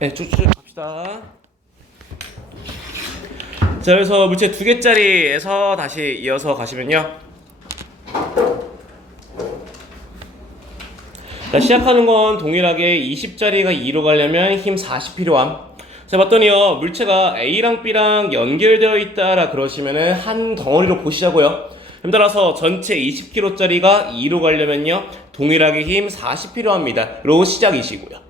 네, 쭉쭉 갑시다. 자, 그래서 물체 2개짜리에서 다시 이어서 가시면요. 자, 시작하는 건 동일하게 20짜리가 2로 가려면 힘 40 필요함. 자, 봤더니요, 물체가 A랑 B랑 연결되어 있다라 그러시면은 한 덩어리로 보시자고요. 그럼 따라서 전체 20kg짜리가 2로 가려면요, 동일하게 힘 40 필요합니다. 로 시작이시고요.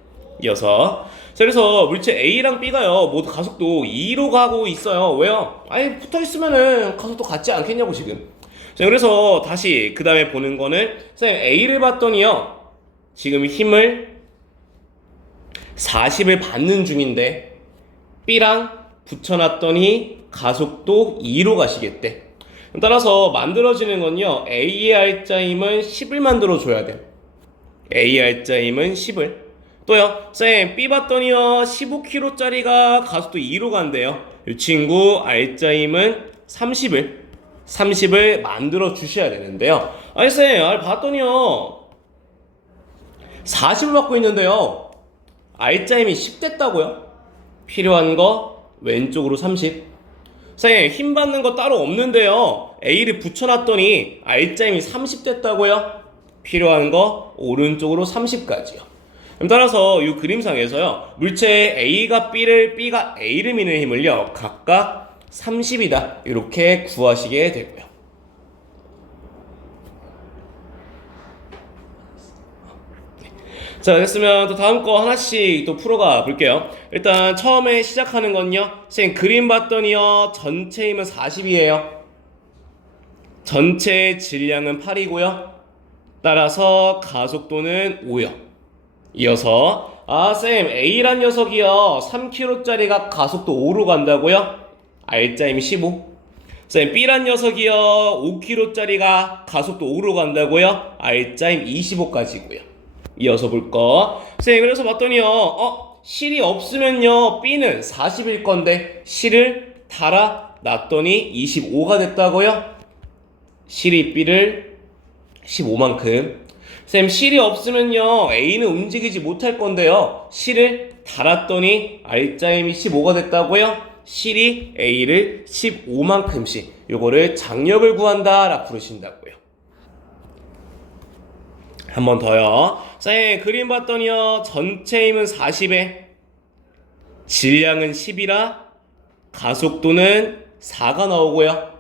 이어서. 자, 그래서 물체 A랑 B가요, 모두 가속도 2로 가고 있어요. 왜요? 아니, 붙어 있으면은 가속도 같지 않겠냐고, 지금. 자, 그래서 다시 그 다음에 보는 거는, 선생님, A를 봤더니요, 지금 힘을 40을 받는 중인데 B랑 붙여놨더니 가속도 2로 가시겠대. 따라서 만들어지는 건요, A의 알짜임은 10을 만들어줘야 돼. A의 알짜임은 10을. 또요, 쌤, B 봤더니요, 15kg짜리가 가속도 2로 간대요. 이 친구 알짜임은 30을 만들어 주셔야 되는데요. 아니, 쌤, 봤더니요, 40을 받고 있는데요, 알짜임이 10 됐다고요? 필요한 거 왼쪽으로 30. 선생님, 힘 받는 거 따로 없는데요, A를 붙여놨더니 알짜임이 30 됐다고요? 필요한 거 오른쪽으로 30까지요. 그럼 따라서 이 그림상에서요, 물체 A가 B가 A를 미는 힘을요, 각각 30이다 이렇게 구하시게 되고요. 자, 됐으면 또 다음 거 하나씩 또 풀어가 볼게요. 일단 처음에 시작하는 건요, 선생님 그림 봤더니요, 전체 힘은 40이에요. 전체 질량은 8이고요. 따라서 가속도는 5요. 이어서 쌤, A란 녀석이요, 3kg짜리가 가속도 5로 간다고요? 알짜임 15. 쌤, B란 녀석이요, 5kg짜리가 가속도 5로 간다고요? 알짜임 25까지고요. 이어서 볼 거. 쌤, 그래서 봤더니요, 실이 없으면요, B는 40일 건데 실을 달아 놨더니 25가 됐다고요? 실이 B를 15만큼. 쌤, 실이 없으면요, A는 움직이지 못할 건데요, 실을 달았더니 알짜임이 15가 됐다고요? 실이 A를 15만큼씩, 요거를 장력을 구한다 라 부르신다고요. 한 번 더요. 쌤, 그림 봤더니요, 전체 힘은 40에 질량은 10이라 가속도는 4가 나오고요.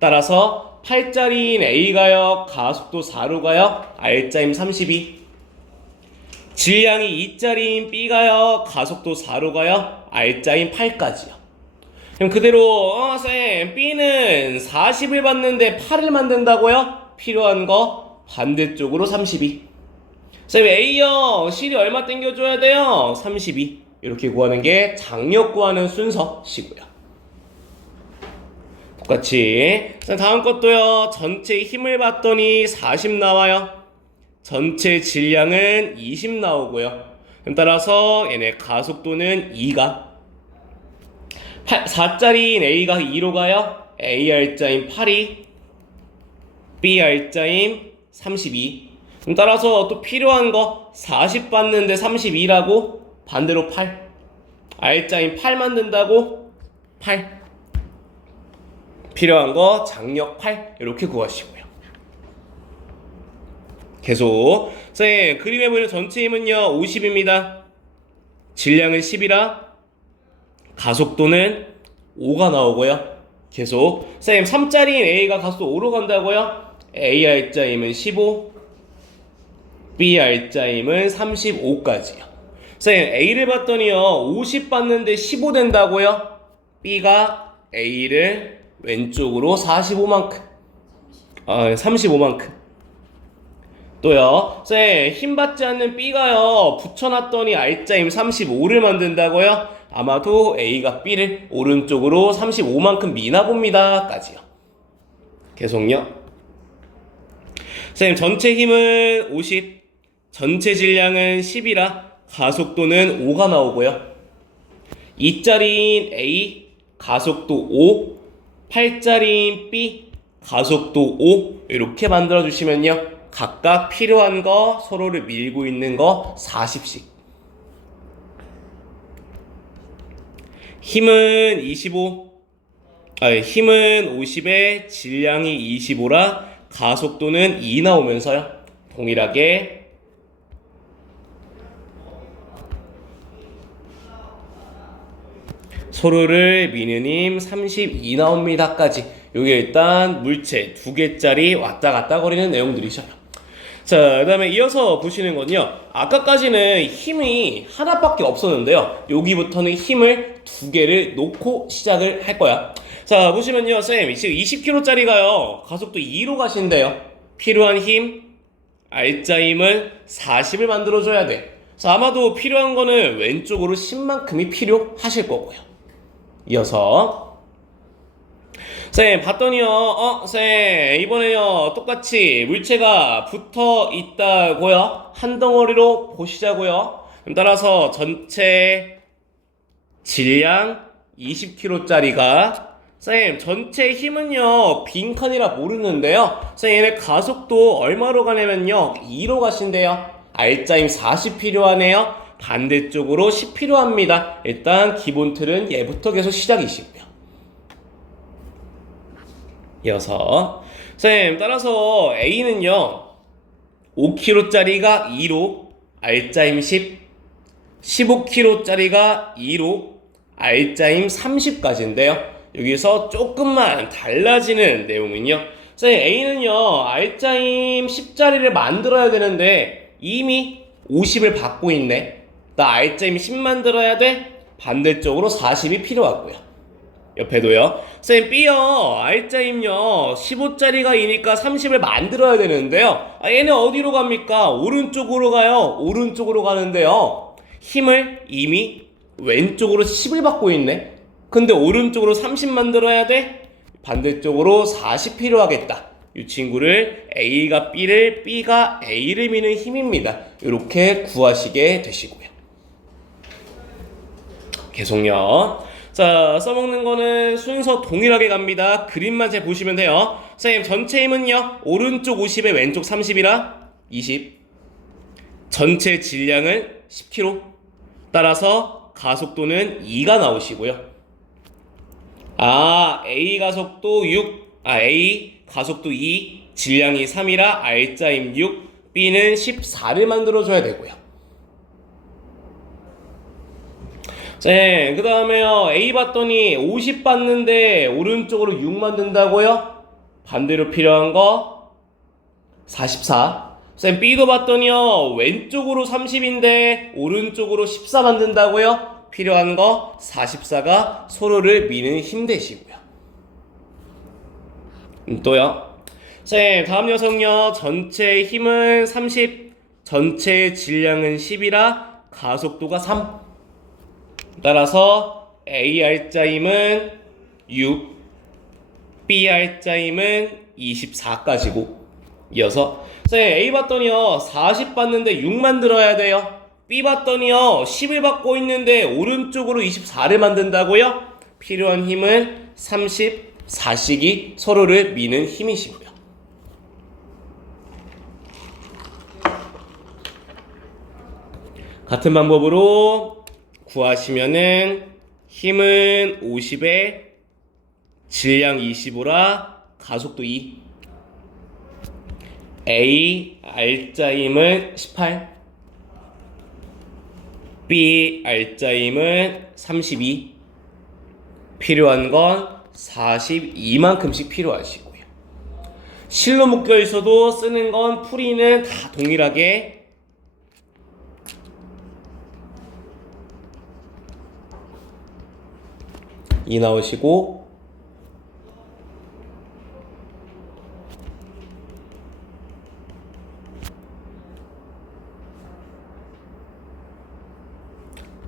따라서 8짜리인 A가요, 가속도 4로 가요, 알짜임 32. 질량이 2짜리인 B가요, 가속도 4로 가요, 알짜임 8까지요. 그럼 그대로 쌤, B는 40을 받는데 8을 만든다고요? 필요한 거 반대쪽으로 32. 쌤, A요, 실이 얼마 땡겨줘야 돼요? 32. 이렇게 구하는 게 장력 구하는 순서시고요. 똑같이. 다음 것도요, 전체 힘을 봤더니 40 나와요. 전체 질량은 20 나오고요. 따라서 얘네 가속도는 2가 4짜리인 A가 2로 가요. A 알짜임 8이 B 알짜임 32. 따라서 또 필요한 거 40 받는데 32라고 반대로 8. 알짜임 8 만든다고 8. 필요한 거 장력 8 이렇게 구하시고요. 계속. 쌤, 그림에 보이는 전체 힘은요, 50입니다. 질량은 10이라 가속도는 5가 나오고요. 계속. 쌤, 3짜리인 A가 가속도 5로 간다고요? A 알짜임은 15, B 알짜임은 35까지요. 쌤, A를 봤더니요, 50 받는데 15 된다고요? B가 A를 왼쪽으로 45만큼. 35만큼. 또요, 쌤, 힘 받지 않는 B가요, 붙여놨더니 알짜임 35를 만든다고요? 아마도 A가 B를 오른쪽으로 35만큼 미나 봅니다. 까지요. 계속요. 쌤, 전체 힘은 50, 전체 질량은 10이라 가속도는 5가 나오고요. 2짜리인 A, 가속도 5, 8짜리인 B, 가속도 5 이렇게 만들어주시면요, 각각 필요한 거 서로를 밀고 있는 거 40씩. 힘은 25, 힘은 50에 질량이 25라 가속도는 2 나오면서요. 동일하게 서로를 미는 힘 32 나옵니다까지. 요게 일단 물체 2개짜리 왔다 갔다 거리는 내용들이죠. 자, 그 다음에 이어서 보시는 건요, 아까까지는 힘이 하나밖에 없었는데요, 여기부터는 힘을 2개를 놓고 시작을 할 거야. 자, 보시면요, 쌤 지금 20kg짜리가요 가속도 2로 가신대요. 필요한 힘 R자 힘을 40을 만들어줘야 돼. 자, 아마도 필요한 거는 왼쪽으로 10만큼이 필요하실 거고요. 이어서 쌤 봤더니요, 쌤 이번에요 똑같이 물체가 붙어 있다고요. 한 덩어리로 보시자고요. 그럼 따라서 전체 질량 20kg짜리가 쌤 전체 힘은요 빈칸이라 모르는데요, 쌤 얘네 가속도 얼마로 가냐면요 2로 가신대요. R자임 40 필요하네요. 반대쪽으로 10 필요합니다. 일단 기본 틀은 얘부터 계속 시작이시고요. 이어서 쌤 따라서 A는요 5kg짜리가 2로 R자임 10, 15kg짜리가 2로 R자임 30까지인데요 여기서 조금만 달라지는 내용은요, 쌤 A는요 R자임 10짜리를 만들어야 되는데 이미 50을 받고 있네. 나 R자임 10 만들어야 돼. 반대쪽으로 40이 필요하고요. 옆에도요, 쌤 B요 R자임요 15짜리가 2니까 30을 만들어야 되는데요, 얘는 어디로 갑니까? 오른쪽으로 가요. 오른쪽으로 가는데요 힘을 이미 왼쪽으로 10을 받고 있네. 근데 오른쪽으로 30 만들어야 돼. 반대쪽으로 40 필요하겠다. 이 친구를 A가 B를, B가 A를 미는 힘입니다. 이렇게 구하시게 되시고요. 계속요. 자, 써먹는 거는 순서 동일하게 갑니다. 그림만 잘 보시면 돼요. 선생님 전체 힘은요 오른쪽 50에 왼쪽 30이라 20. 전체 질량은 10kg. 따라서 가속도는 2가 나오시고요. A 가속도 6, A 가속도 2, 질량이 3이라 R자임 6, B는 14를 만들어줘야 되고요. 네, 그 다음에요, A 봤더니 50 받는데 오른쪽으로 6 만든다고요? 반대로 필요한 거 44. 쌤 B도 봤더니요 왼쪽으로 30인데 오른쪽으로 14 만든다고요? 필요한 거 44가 서로를 미는 힘 되시고요. 또요, 쌤 다음 녀석요 전체 힘은 30, 전체 질량은 10이라 가속도가 3. 따라서 AR자임은 6, BR자임은 24까지고. 이어서 쌤 A 봤더니요 40 받는데 6 만들어야 돼요. B 봤더니요 10을 받고 있는데 오른쪽으로 24를 만든다고요? 필요한 힘은 30, 4씩이 서로를 미는 힘이시고요. 같은 방법으로 구하시면은 힘은 50에 질량 25라 가속도 2, A R자임은 18, B R자임은 32. 필요한 건 42만큼씩 필요하시고요. 실로 묶여 있어도 쓰는 건 풀이는 다 동일하게 이 나오시고,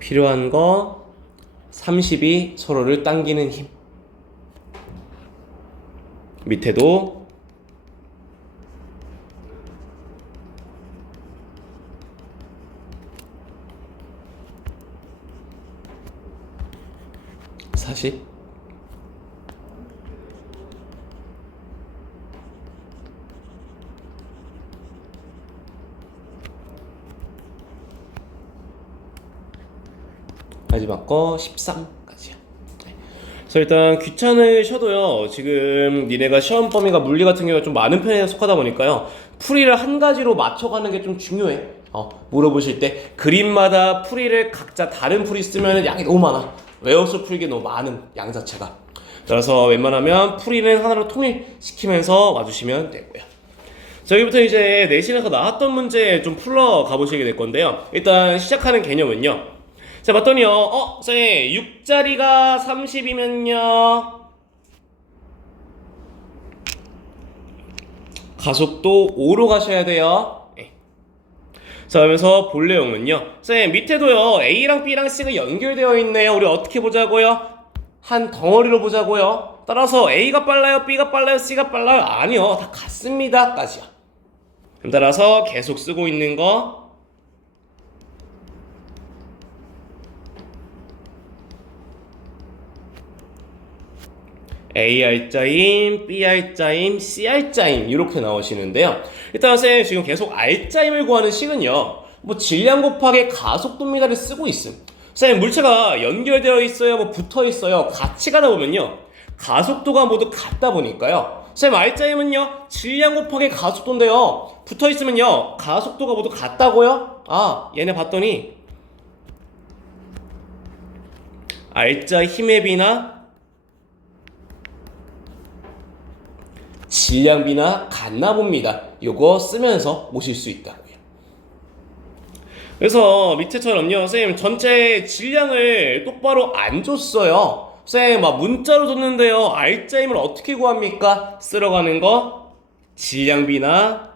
필요한 거 30이 서로를 당기는 힘. 밑에도 사실 마지막 거 13까지요. 그래서 일단 귀찮으셔도요, 지금 니네가 시험 범위가 물리 같은 경우가 좀 많은 편에 속하다 보니까요, 풀이를 한 가지로 맞춰가는 게 좀 중요해. 물어보실 때 그림마다 풀이를 각자 다른 풀이 쓰면 양이 너무 많아. 외워서 풀기 너무 많은 양 자체가. 따라서 웬만하면 풀이는 하나로 통일시키면서 와주시면 되고요. 자, 여기부터 이제 내신에서 나왔던 문제 좀 풀러 가보시게 될 건데요. 일단 시작하는 개념은요. 자, 봤더니요. 선생님, 6자리가 30이면요. 가속도 5로 가셔야 돼요. 네. 자, 그러면서 볼 내용은요. 선생님, 밑에도요. A랑 B랑 C가 연결되어 있네요. 우리 어떻게 보자고요? 한 덩어리로 보자고요. 따라서 A가 빨라요? B가 빨라요? C가 빨라요? 아니요. 다 같습니다. 까지요. 그럼 따라서 계속 쓰고 있는 거. A알짜임, B알짜임, C알짜임 이렇게 나오시는데요. 일단 선생님 지금 계속 알짜임을 구하는 식은요. 뭐 질량 곱하기 가속도입니다를 쓰고 있음. 선생님 물체가 연결되어 있어요? 뭐 붙어 있어요? 같이 가다 보면요. 가속도가 모두 같다 보니까요. 선생님 알짜임은요. 질량 곱하기 가속도인데요. 붙어 있으면요. 가속도가 모두 같다고요? 얘네 봤더니 알짜 힘의 비나 질량비나 같나 봅니다. 요거 쓰면서 오실 수 있다고요. 그래서 밑에처럼요. 선생님 전체 질량을 똑바로 안 줬어요. 선생님 막 문자로 줬는데요. 알짜임을 어떻게 구합니까? 쓸어가는 거 질량비나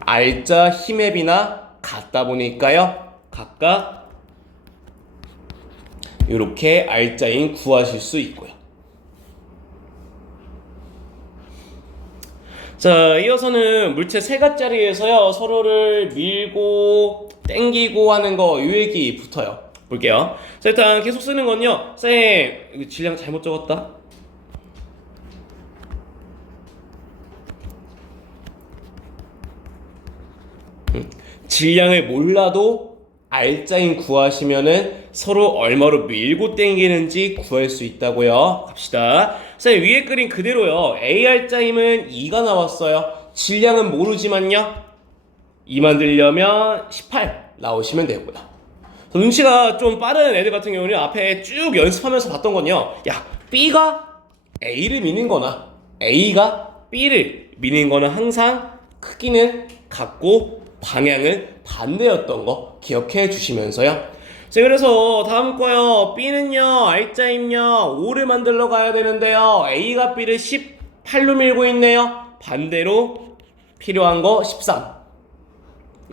알짜 힘의 비나 같다 보니까요. 각각 이렇게 알짜임 구하실 수 있고요. 자, 이어서는 물체 세 가지짜리에서요 서로를 밀고 땡기고 하는 거 요 얘기 붙어요. 볼게요. 자, 일단 계속 쓰는 건요. 쌤, 이거 질량 잘못 적었다. 질량을 몰라도 알짜임 구하시면은 서로 얼마로 밀고 땡기는지 구할 수 있다고요. 갑시다. 선생님 위에 그림 그대로요. A 알짜임은 2가 나왔어요. 질량은 모르지만요. 2 만들려면 18 나오시면 되고요. 눈치가 좀 빠른 애들 같은 경우는 앞에 쭉 연습하면서 봤던 건요. 야, B가 A를 미는 거나 A가 B를 미는 거는 항상 크기는 같고 방향은 반대였던 거 기억해 주시면서요. 자, 그래서 다음 거요. B는요, R자임요, 5를 만들러 가야 되는데요. A가 B를 18로 밀고 있네요. 반대로 필요한 거 13.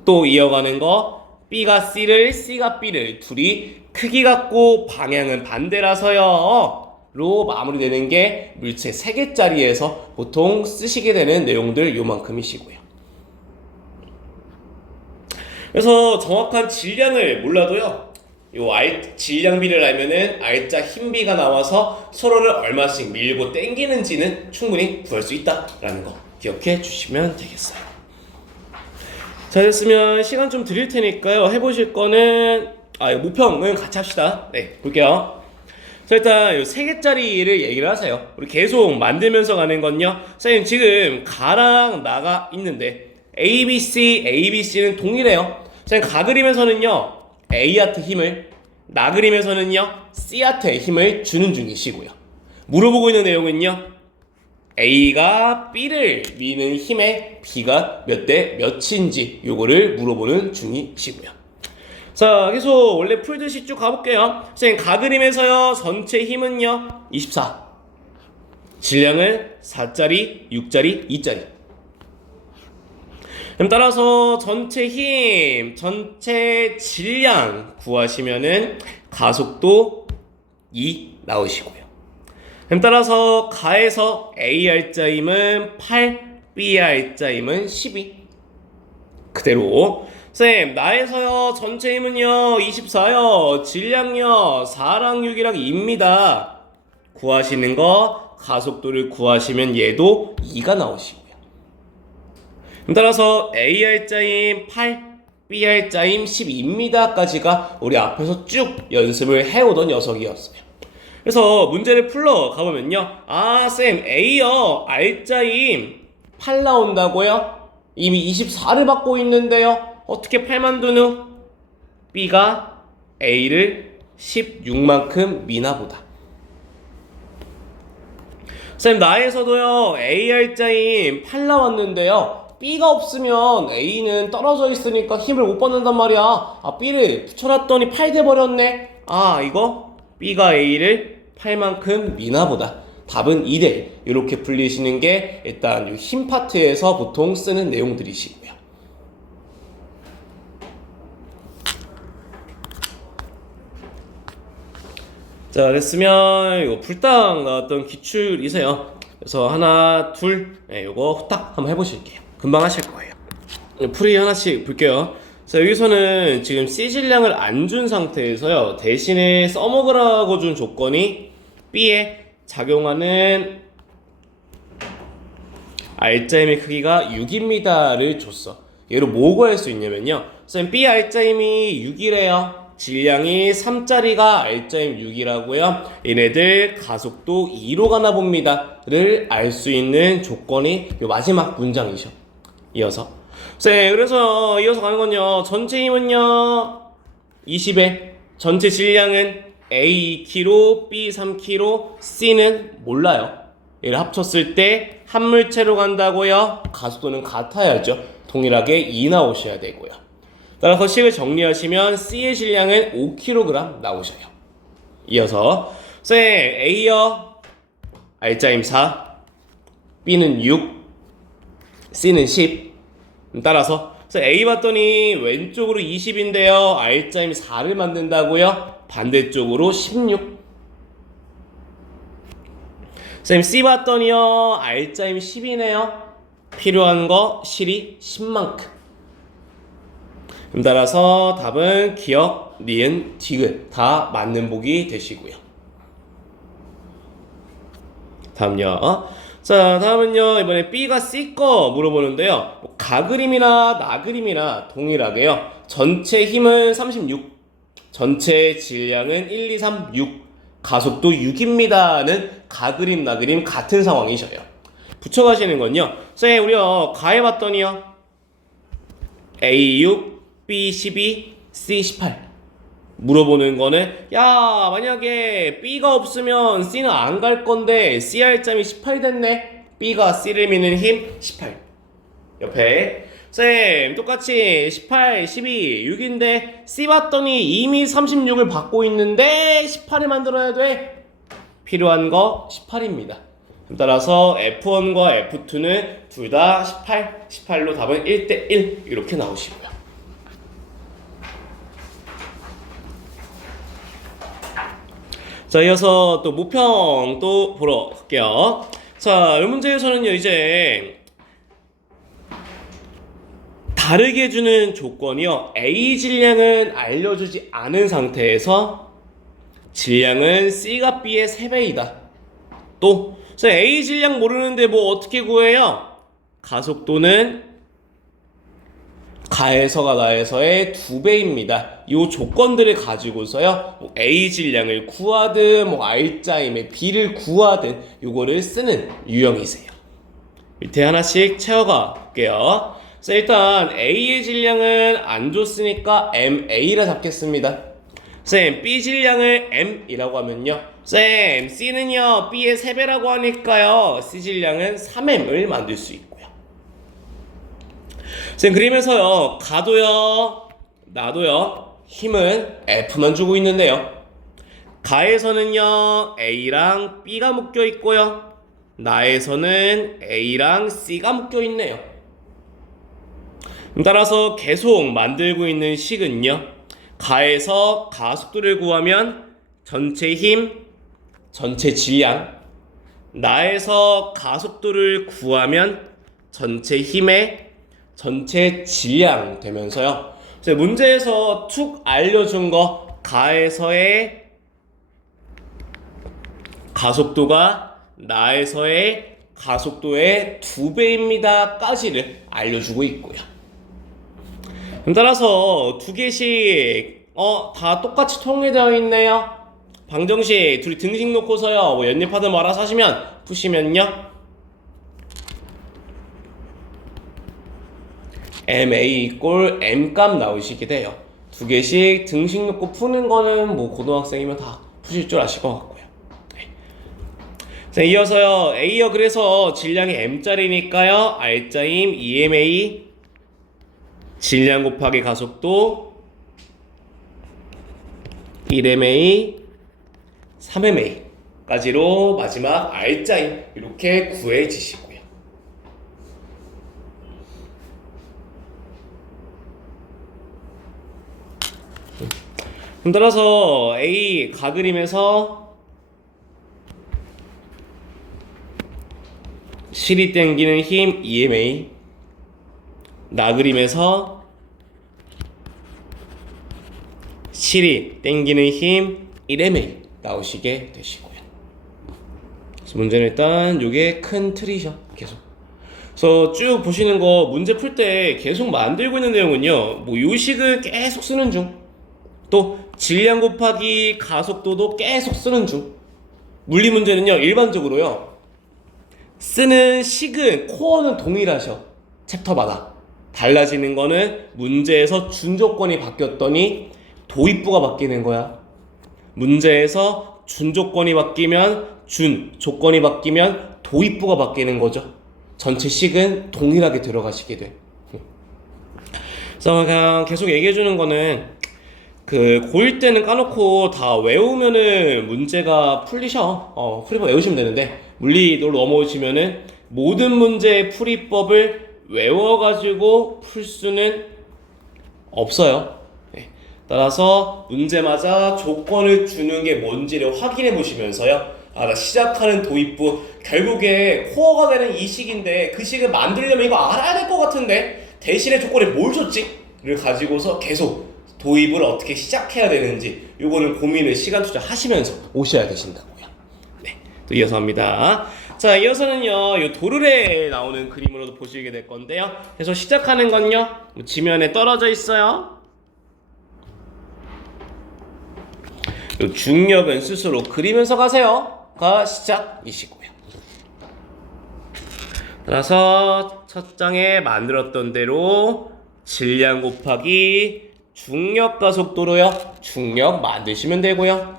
또 이어가는 거, B가 C를, C가 B를 둘이 크기 같고 방향은 반대라서요. 로 마무리되는 게 물체 3개짜리에서 보통 쓰시게 되는 내용들 요만큼이시고요. 그래서 정확한 질량을 몰라도요. 요 질량비를 알면은 알짜 힘비가 나와서 서로를 얼마씩 밀고 땡기는지는 충분히 구할 수 있다라는 거 기억해 주시면 되겠어요. 자, 됐으면 시간 좀 드릴 테니까요. 해보실 거는 모평은 같이 합시다. 네, 볼게요. 자, 일단 요 3개짜리를 얘기를 하세요. 우리 계속 만들면서 가는 건요. 선생님 지금 가랑 나가 있는데 ABC는 동일해요. 선생님 가 그림에서는요 A한테 힘을, 나 그림에서는요 C한테 힘을 주는 중이시고요. 물어보고 있는 내용은요 A가 B를 미는 힘의 B가 몇 대 몇인지 요거를 물어보는 중이시고요. 자, 계속 원래 풀듯이 쭉 가볼게요. 선생님 가 그림에서요 전체 힘은요 24, 질량은 4짜리, 6짜리, 2짜리. 그럼 따라서 전체 힘, 전체 질량 구하시면은 가속도 2 나오시고요. 그럼 따라서 가에서 A 알짜임은 8, B 알짜임은 12. 그대로. 쌤, 나에서요 전체 힘은요 24요, 질량요 4랑 6이랑 2입니다. 구하시는 거 가속도를 구하시면 얘도 2가 나오시고. 따라서 A알짜임 8, B알짜임 12입니다까지가 우리 앞에서 쭉 연습을 해오던 녀석이었어요. 그래서 문제를 풀러 가보면요. 아, 쌤, A요. R자임 8 나온다고요? 이미 24를 받고 있는데요. 어떻게 8 만드는 후? B가 A를 16만큼 미나보다. 쌤, 나에서도요, AR자임 8 나왔는데요. B가 없으면 A는 떨어져 있으니까 힘을 못 받는단 말이야. 아, B를 붙여놨더니 8 돼버렸네. 아, 이거 B가 A를 8만큼 미나보다. 답은 2대. 이렇게 풀리시는 게 일단 힘 파트에서 보통 쓰는 내용들이시고요. 자, 됐으면 이거 불당 나왔던 기출이세요. 그래서 하나, 둘, 요거 후딱 한번 해보실게요. 금방 하실 거예요. 풀이 하나씩 볼게요. 자, 여기서는 지금 C 질량을 안 준 상태에서요. 대신에 써먹으라고 준 조건이 B에 작용하는 R자임의 크기가 6입니다를 줬어. 얘로 뭐 구할 수 있냐면요. 쌤, B R자임이 6이래요. 질량이 3짜리가 R자임 6이라고요. 얘네들 가속도 2로 가나 봅니다를 알 수 있는 조건이 요 마지막 문장이죠. 이어서 쌤, 그래서 이어서 가는 건요. 전체 힘은요 20에 전체 질량은 A 2kg, B 3kg, C는 몰라요. 얘를 합쳤을 때 한 물체로 간다고요. 가속도는 같아야죠. 동일하게 2 나오셔야 되고요. 따라서 식을 정리하시면 C의 질량은 5kg 나오셔요. 이어서 쌤, A요 R자임 4, B는 6, C는 10. 따라서 A 봤더니 왼쪽으로 20인데요. R자임 4를 만든다고요? 반대쪽으로 16. 쌤, C 봤더니요. R자임 10이네요. 필요한 거 실이 10만큼. 따라서 답은 기억, 니은, 디귿 다 맞는 보기 되시고요. 다음요. 자, 다음은요. 이번에 B가 C 거 물어보는데요. 가그림이나 나그림이나 동일하게요. 전체 힘은 36, 전체 질량은 1, 2, 3, 6, 가속도 6입니다는 가그림, 나그림 같은 상황이셔요. 붙여가시는 건요. 쌤, 우리요 가해봤더니요. A 6, B 12, C 18. 물어보는 거는 야, 만약에 B가 없으면 C는 안 갈 건데 C R점이 18 됐네. B가 C를 미는 힘 18. 옆에 쌤, 똑같이 18, 12, 6인데 C 봤더니 이미 36을 받고 있는데 18을 만들어야 돼. 필요한 거 18입니다. 따라서 F1과 F2는 둘 다 18, 18로 답은 1대1 이렇게 나오시고요. 자, 이어서 또 모평 또 보러 갈게요. 자, 이 문제에서는요, 이제 다르게 주는 조건이요. A 질량은 알려주지 않은 상태에서 질량은 C가 B의 3배이다. 또 A 질량 모르는데 뭐 어떻게 구해요? 가속도는 가에서가 나에서의 2배입니다. 이 조건들을 가지고서요. A 질량을 구하든 R자임의 B를 구하든 요거를 쓰는 유형이세요. 밑에 하나씩 채워가 볼게요. 자, 일단 A의 질량은 안 줬으니까 MA라 잡겠습니다. 쌤, B 질량을 M이라고 하면요. 쌤, C는요 B의 3배라고 하니까요 C 질량은 3M을 만들 수 있고요. 쌤, 그리면서요 가도요 나도요 힘은 F만 주고 있는데요. 가에서는요 A랑 B가 묶여 있고요. 나에서는 A랑 C가 묶여 있네요. 따라서 계속 만들고 있는 식은요. 가에서 가속도를 구하면 전체 힘, 전체 질량. 나에서 가속도를 구하면 전체 힘의 전체 질량 되면서요. 문제에서 툭 알려준 거 가에서의 가속도가 나에서의 가속도의 2배입니다 까지를 알려주고 있고요. 따라서 두 개씩 다 똑같이 통일되어 있네요. 방정식 둘이 등식 놓고서요 뭐 연립하든 뭐 알아서 하시면 푸시면요 MA 이꼴 M값 나오시게 돼요. 두 개씩 등식 놓고 푸는 거는 뭐 고등학생이면 다 푸실 줄 아실 것 같고요. 네. 자, 이어서요 A요 그래서 질량이 M짜리니까요 R자임 2MA 질량 곱하기 가속도 1MA 3MA까지로 마지막 R자임 이렇게 구해지시고요. 그럼 따라서 A 가그림에서 실이 땡기는 힘 2MA 나그림에서 실이 땡기는 힘 1MA 나오시게 되시고요. 그래서 문제는 일단 요게 큰 틀이죠. 계속. 그래서 쭉 보시는 거 문제 풀 때 계속 만들고 있는 내용은요. 뭐 요식을 계속 쓰는 중. 또 질량 곱하기 가속도도 계속 쓰는 중. 물리 문제는요. 일반적으로요. 쓰는 식은 코어는 동일하셔. 챕터마다. 달라지는 거는 문제에서 준조건이 바뀌었더니 도입부가 바뀌는 거야. 문제에서 준조건이 바뀌면 조건이 바뀌면 도입부가 바뀌는 거죠. 전체 식은 동일하게 들어가시게 돼. 그래서 그냥 계속 얘기해 주는 거는 그 고1 때는 까놓고 다 외우면은 문제가 풀리셔. 풀이법 외우시면 되는데 물리로 넘어오시면은 모든 문제의 풀이법을 외워가지고 풀 수는 없어요. 따라서 문제마다 조건을 주는 게 뭔지를 확인해 보시면서요. 나 시작하는 도입부 결국에 코어가 되는 이 식인데 그 식을 만들려면 이거 알아야 될 것 같은데 대신에 조건에 뭘 줬지?를 가지고서 계속 도입을 어떻게 시작해야 되는지 요거는 고민을 시간 투자하시면서 오셔야 되신다고요. 네, 또 이어서 합니다. 자, 이어서는요 요 도르래 나오는 그림으로도 보시게 될 건데요. 그래서 시작하는 건요 지면에 떨어져 있어요. 요 중력은 스스로 그리면서 가세요가 시작이시고요. 따라서 첫 장에 만들었던 대로 질량 곱하기 중력 가속도로요. 중력 만드시면 되고요.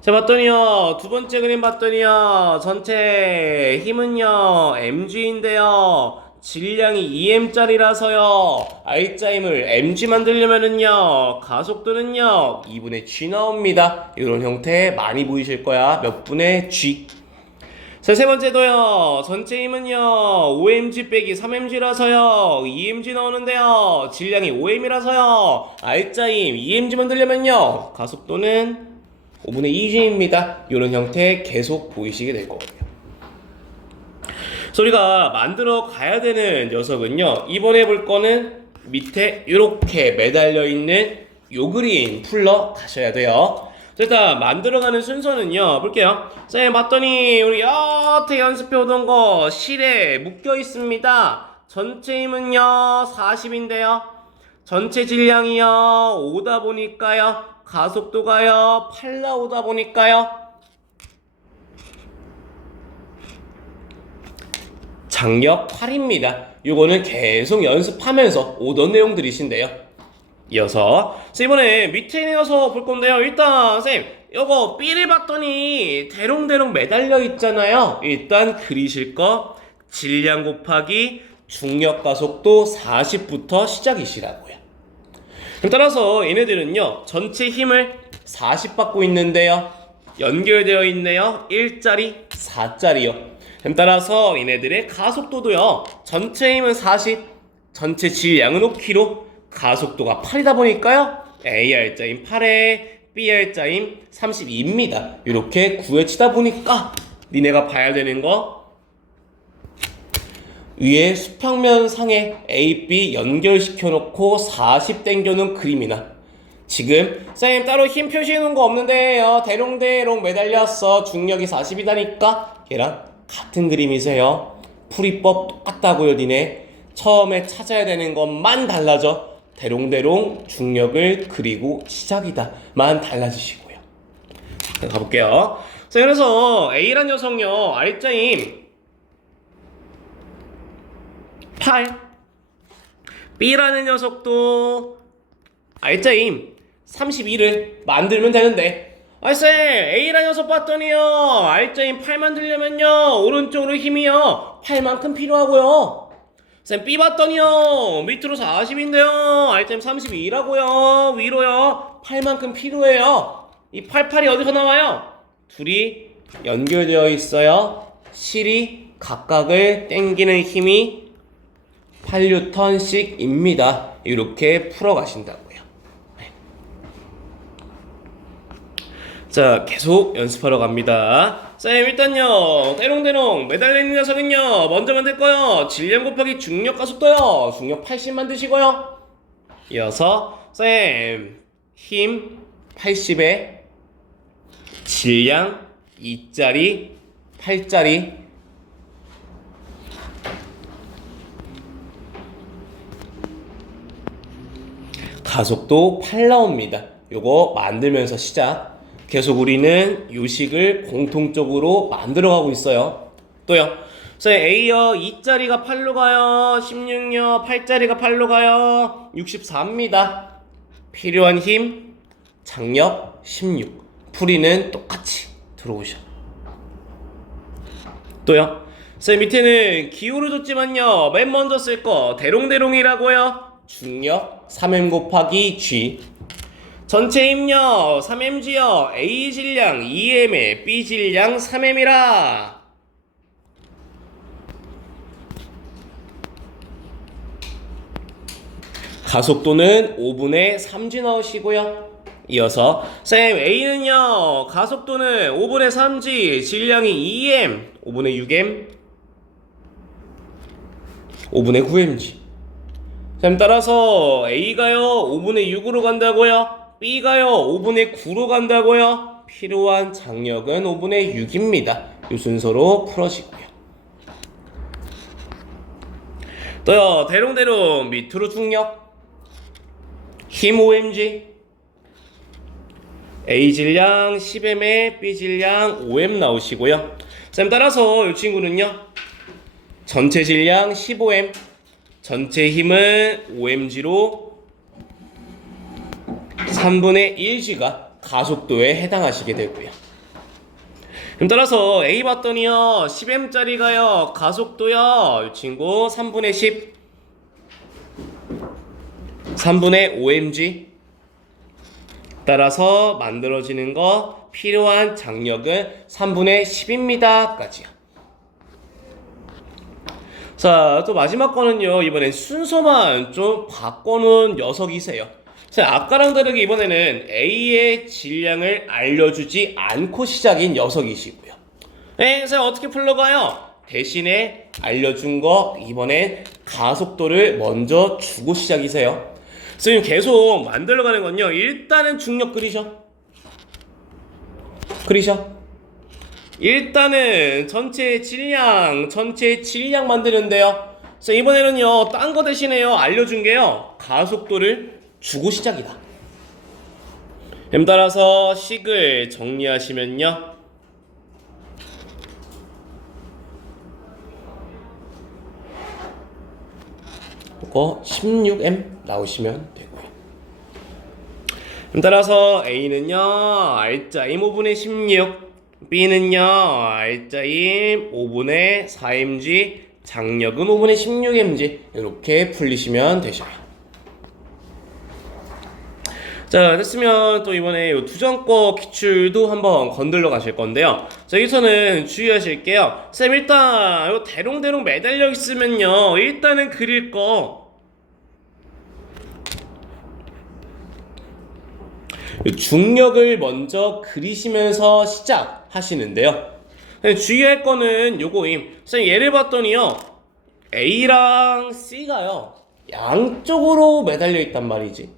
자, 봤더니요. 두 번째 그림 봤더니요. 전체 힘은요. mg인데요. 질량이 2m짜리라서요. R자임을 mg 만들려면은요. 가속도는요. 2분의 g 나옵니다. 이런 형태 많이 보이실 거야. 몇 분의 g. 자, 세 번째도요. 전체 힘은요. 5mg 빼기 3mg라서요. 2mg 나오는데요. 질량이 5m이라서요. R자임 2mg 만들려면요. 가속도는 5분의 2g입니다. 이런 형태 계속 보이시게 될 거거든요. 그래서 우리가 만들어 가야 되는 녀석은요. 이번에 해볼 거는 밑에 이렇게 매달려 있는 요 그림 풀러 가셔야 돼요. 자, 일단 만들어가는 순서는요 볼게요. 자, 봤더니 우리 여태 연습해 오던 거 실에 묶여 있습니다. 전체 힘은요 40인데요 전체 질량이요 5다 보니까요 가속도가요 8 나오다 보니까요 장력 8입니다. 요거는 계속 연습하면서 오던 내용들이신데요. 이어서 이번에 밑에 내어서 볼 건데요. 일단 쌤 요거 B를 봤더니 대롱대롱 매달려 있잖아요. 일단 그리실 거 질량 곱하기 중력 가속도 40부터 시작이시라고요. 그럼 따라서 얘네들은요 전체 힘을 40 받고 있는데요 연결되어 있네요. 1짜리 4짜리요. 그럼 따라서 얘네들의 가속도도요 전체 힘은 40 전체 질량은 5kg 가속도가 8이다 보니까요 AR자임 8에 BR자임 32입니다. 이렇게 구해치다 보니까 니네가 봐야 되는 거 위에 수평면 상에 A, B 연결시켜 놓고 40 당겨놓은 그림이나 지금 쌤 따로 힘 표시해 놓은 거 없는데요 대롱대롱 매달렸어 중력이 40이다니까 걔랑 같은 그림이세요. 풀이법 똑같다고요. 니네 처음에 찾아야 되는 것만 달라져. 대롱대롱 중력을 그리고 시작이다 만 달라지시고요. 가볼게요. 자, 그래서 A란 녀석요, R자임 8, B라는 녀석도 R자임 32를 만들면 되는데, 쌤, A라는 녀석 봤더니요, R자임 8 만들려면요, 오른쪽으로 힘이요, 8만큼 필요하고요. 쌤, B 봤더니요, 밑으로 40인데요, R자임 32라고요, 위로요, 8만큼 필요해요. 이 88이 어디서 나와요? 둘이 연결되어 있어요. 실이 각각을 당기는 힘이 8N씩입니다. 이렇게 풀어가신다고요. 자, 계속 연습하러 갑니다. 쌤, 일단요, 대롱대롱 매달리는 녀석은요, 먼저 만들 거요. 질량 곱하기 중력 가속도요. 중력 80 만드시고요. 이어서 쌤, 힘 80에 질량 2짜리 8짜리 가속도 8 나옵니다. 요거 만들면서 시작. 계속 우리는 요식을 공통적으로 만들어가고 있어요. 또요. A요 2짜리가 8로 가요. 16요 8짜리가 8로 가요. 64입니다. 필요한 힘 장력 16. 풀이는 똑같이 들어오셔. 또요. 밑에는 기호를 줬지만요, 맨 먼저 쓸 거 대롱대롱이라고요. 중력 3m 곱하기 G. 전체 힘요 3mg요. A 질량 2m에 B 질량 3m이라. 가속도는 5분의 3g 넣으시고요. 이어서 쌤, A는요, 가속도는 5분의 3g, 질량이 2m, 5분의 6m, 5분의 9mg. 쌤, 따라서 A가요 5분의 6으로 간다고요. B가요 5분의 9로 간다고요. 필요한 장력은 5분의 6입니다. 이 순서로 풀어지고요. 또요, 대롱대롱 밑으로 중력, 힘 5mg, A 질량 10m에 B 질량 5m 나오시고요. 쌤, 따라서 이 친구는요, 전체 질량 15m, 전체 힘은 5mg로 3분의 1g가 가속도에 해당하시게 되고요. 그럼 따라서 A 봤더니요, 10m짜리가요, 가속도요, 이 친구 3분의 10, 3분의 5mg. 따라서 만들어지는 거 필요한 장력은 3분의 10입니다. 까지요. 자, 또 마지막 거는요, 이번엔 순서만 좀 바꿔놓은 녀석이세요. 자, 아까랑 다르게 이번에는 A의 질량을 알려주지 않고 시작인 녀석이시고요. 그래서 어떻게 풀러가요? 대신에 알려준 거 이번엔 가속도를 먼저 주고 시작이세요. 지금 계속 만들어가는 건요, 일단은 중력 그리셔. 일단은 전체 질량 만드는데요. 그래서 이번에는요, 딴 거 대신에요, 알려준 게요, 가속도를 주고 시작이다. 그럼 따라서 식을 정리하시면요, 이거 16m 나오시면 되고요. 그럼 따라서 A는요, R자임 5분의 16, B는요, R자임 5분의 4mg, 장력은 5분의 16mg. 이렇게 풀리시면 되셔요. 자, 됐으면 또 이번에 요 두전거 기출도 한번 건들러 가실 건데요. 자, 여기서는 주의하실게요. 쌤, 일단 요 대롱대롱 매달려 있으면요, 일단은 그릴 거 중력을 먼저 그리시면서 시작하시는데요. 주의할 거는 요거임. 쌤, 예를 봤더니요, A랑 C가요, 양쪽으로 매달려 있단 말이지.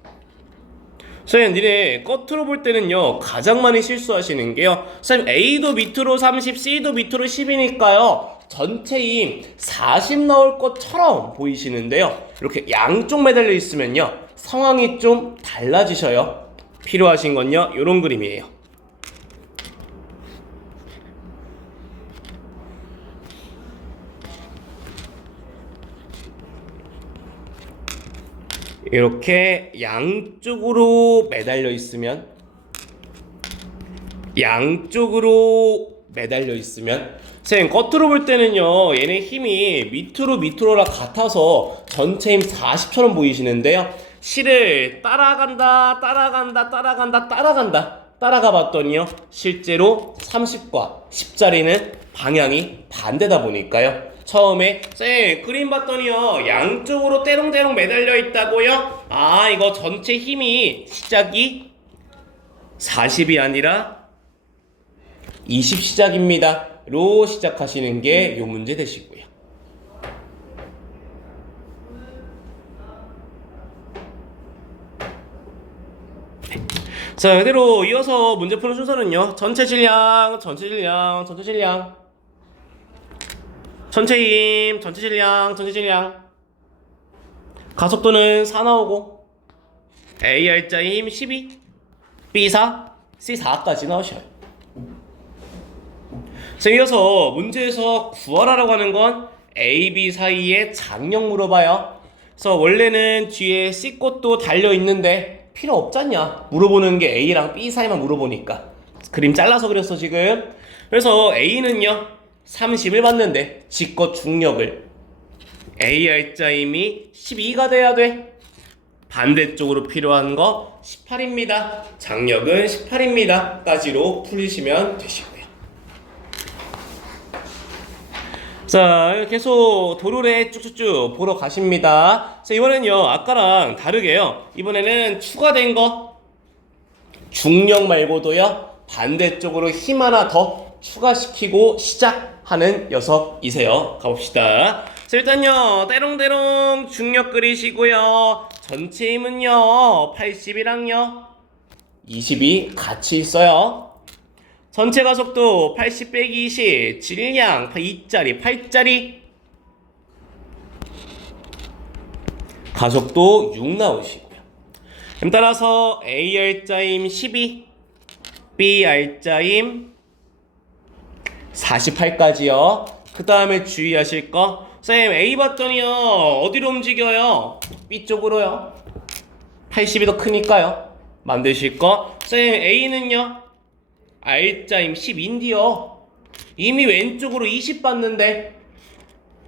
쌤, 니네 겉으로 볼 때는요, 가장 많이 실수하시는 게요, 쌤, A도 밑으로 30, C도 밑으로 10이니까요, 전체 힘 40 나올 것처럼 보이시는데요, 이렇게 양쪽 매달려 있으면요, 상황이 좀 달라지셔요. 필요하신 건요, 요런 그림이에요. 이렇게 양쪽으로 매달려 있으면 선생님 겉으로 볼 때는요 얘네 힘이 밑으로라 같아서 전체 힘 40처럼 보이시는데요, 실을 따라가 봤더니요 실제로 30과 10짜리는 방향이 반대다 보니까요, 처음에 쌤 그림 봤더니요 양쪽으로 떼롱떼롱 매달려 있다고요? 아, 이거 전체 힘이 시작이 40이 아니라 20 시작입니다 로 시작하시는 게 요 문제 되시고요. 자, 그대로 이어서 문제 푸는 순서는요, 전체 질량, 전체 힘, 전체 질량, 가속도는 4 나오고 AR자 힘 12, B4, C4까지 나오셔요. 자, 이어서 문제에서 구하라라고 하는 건 A, B 사이의 장력 물어봐요. 그래서 원래는 뒤에 C 것도 달려있는데 필요 없잖냐 물어보는 게 A랑 B 사이만 물어보니까 그림 잘라서 그렸어 지금. 그래서 A는요 30을 받는데 G 것 중력을 AR자 힘이 12가 돼야 돼. 반대쪽으로 필요한 거 18입니다. 장력은 18입니다 까지로 풀리시면 되시고요. 자, 계속 도로래 쭉쭉쭉 보러 가십니다. 자, 이번엔요 아까랑 다르게요, 이번에는 추가된 거 중력 말고도요 반대쪽으로 힘 하나 더 추가시키고 시작하는 녀석이세요. 가봅시다. 자, 일단요 때롱때롱 중력 그리시고요, 전체 힘은요 80이랑요 20이 같이 있어요. 전체 가속도 80 빼기 20, 질량 2짜리, 8짜리, 가속도 6 나오시고요. 그럼 따라서 AR자임 12, BR자임 48까지요. 그 다음에 주의하실 거, 쌤 A 봤더니요 어디로 움직여요? B 쪽으로요. 80이 더 크니까요. 만드실 거, 쌤 A는요 R자임 10인데요 이미 왼쪽으로 20 봤는데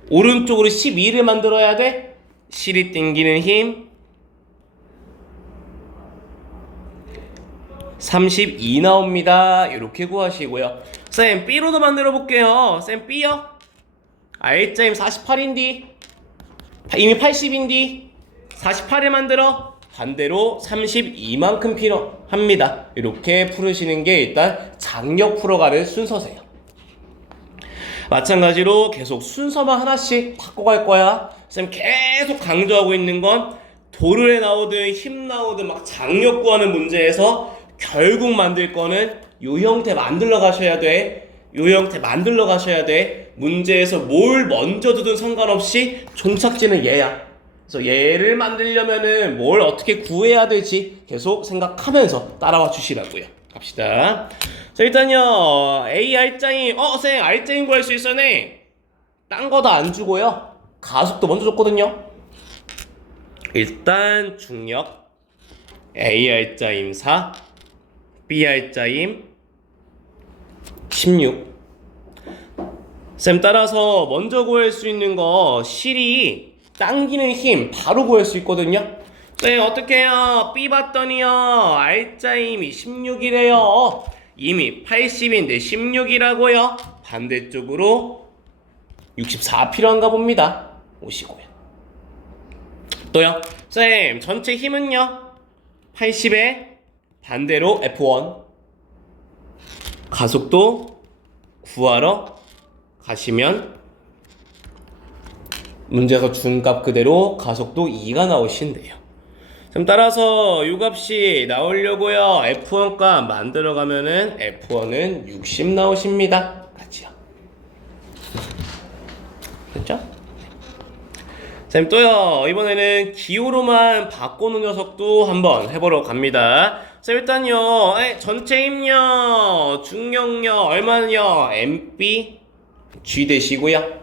오른쪽으로 12를 만들어야 돼. 실이 땡기는 힘 32 나옵니다. 이렇게 구하시고요. 쌤 B로도 만들어 볼게요. 쌤 B요 R자임 48인디 이미 80인디 48을 만들어 반대로 32만큼 필요합니다. 이렇게 풀으시는 게 일단 장력 풀어가는 순서세요. 마찬가지로 계속 순서만 하나씩 바꿔갈 거야. 쌤 계속 강조하고 있는 건 도르에 나오든 힘 나오든 막 장력 구하는 문제에서 결국 만들 거는 요 형태 만들러 가셔야 돼. 문제에서 뭘 먼저 두든 상관없이 종착지는 얘야. 그래서 얘를 만들려면은 뭘 어떻게 구해야 될지 계속 생각하면서 따라와 주시라고요. 갑시다. 자, 일단요 A R자인 쌤 R자인 구할 수 있어네. 딴 거 다 안 주고요 가속도 먼저 줬거든요. 일단 중력 A R자임 4, B R자임 16. 쌤 따라서 먼저 구할 수 있는 거 실이 당기는 힘 바로 구할 수 있거든요. 네, 어떻게 해요? B 봤더니요 R자임이 16이래요 이미 80인데 16이라고요 반대쪽으로 64 필요한가 봅니다. 오시고요. 또요 쌤 전체 힘은요 80에 반대로 F1 가속도 구하러 가시면 문제에서 준 값 그대로 가속도 2가 나오신대요. 그럼 따라서 이 값이 나오려고요 F1 값 만들어 가면은 F1은 60 나오십니다. 같이요. 됐죠? 쌤 또요 이번에는 기호로만 바꾸는 녀석도 한번 해보러 갑니다. 쌤 일단요 전체 힘요 중력요 얼마는요 MB G 되시고요.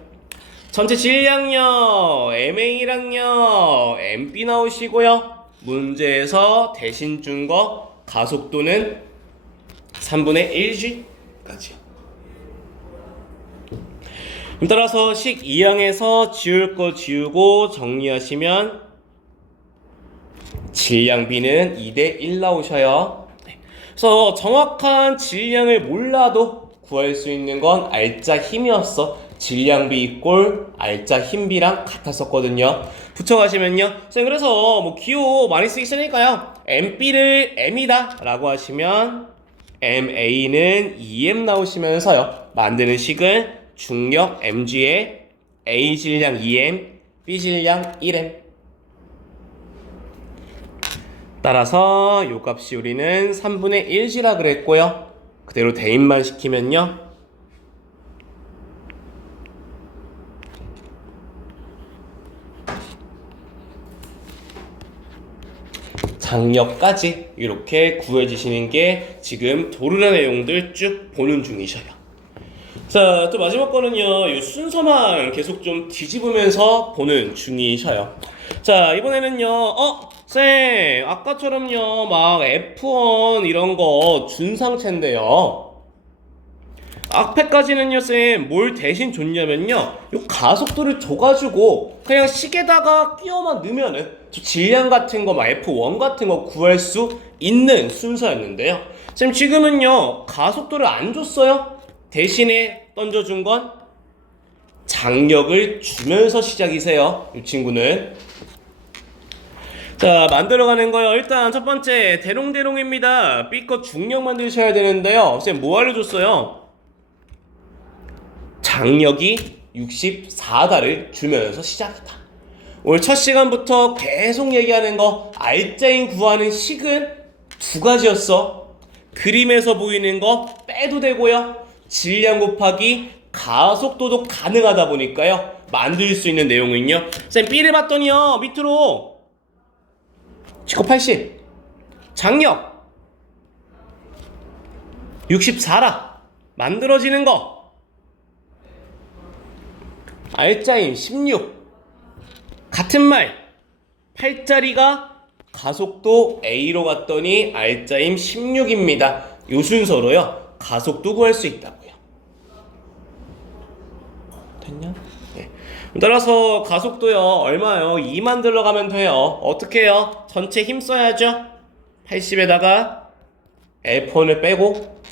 전체 질량요 MA랑요 MP 나오시고요. 문제에서 대신 준 거 가속도는 3분의 1g까지요. 따라서 식 2항에서 지울 거 지우고 정리하시면 질량 B는 2대 1 나오셔요. 그래서 정확한 질량을 몰라도 구할 수 있는 건 알짜 힘이었어. 질량 B 이꼴 알짜 힘 B랑 같았었거든요. 붙여가시면요. 선생님 그래서 뭐 기호 많이 쓰기 싫으니까요. MB를 M이다 라고 하시면 MA는 2M 나오시면서요. 만드는 식은 중력 mg에 A 질량 2m, B 질량 1m. 따라서 요 값이 우리는 3분의 1g라 그랬고요. 그대로 대입만 시키면요. 장력까지 이렇게 구해주시는 게 지금 도르라 내용들 쭉 보는 중이셔요. 자, 또 마지막 거는요, 이 순서만 계속 좀 뒤집으면서 보는 중이셔요. 자, 이번에는요, 쌤, 아까처럼요, 막 F1 이런 거 준상체인데요. 앞에까지는요, 쌤, 뭘 대신 줬냐면요, 요 가속도를 줘가지고 그냥 식에다가 끼워만 넣으면은 저 질량 같은 거, 막 F1 같은 거 구할 수 있는 순서였는데요. 쌤, 지금은요, 가속도를 안 줬어요. 대신에 던져준 건 장력을 주면서 시작이세요. 이 친구는. 자, 만들어가는 거요. 일단 첫 번째 대롱대롱입니다. B컷 중력 만드셔야 되는데요. 쌤 뭐 알려줬어요? 장력이 64달을 주면서 시작이다. 오늘 첫 시간부터 계속 얘기하는 거 알짜인 구하는 식은 두 가지였어. 그림에서 보이는 거 빼도 되고요. 질량 곱하기 가속도도 가능하다 보니까요. 만들 수 있는 내용은요. 쌤 B를 봤더니요. 밑으로 지코 80 장력 64라 만들어지는 거 알짜인 16 같은 말 8짜리가 가속도 A로 갔더니 알짜임 16입니다. 요 순서로요. 가속도 구할 수 있다고요. 됐냐? 네. 따라서 가속도요. 얼마요? 2만 들어가면 돼요. 어떻게 해요? 전체 힘 써야죠. 80에다가 F1을 빼고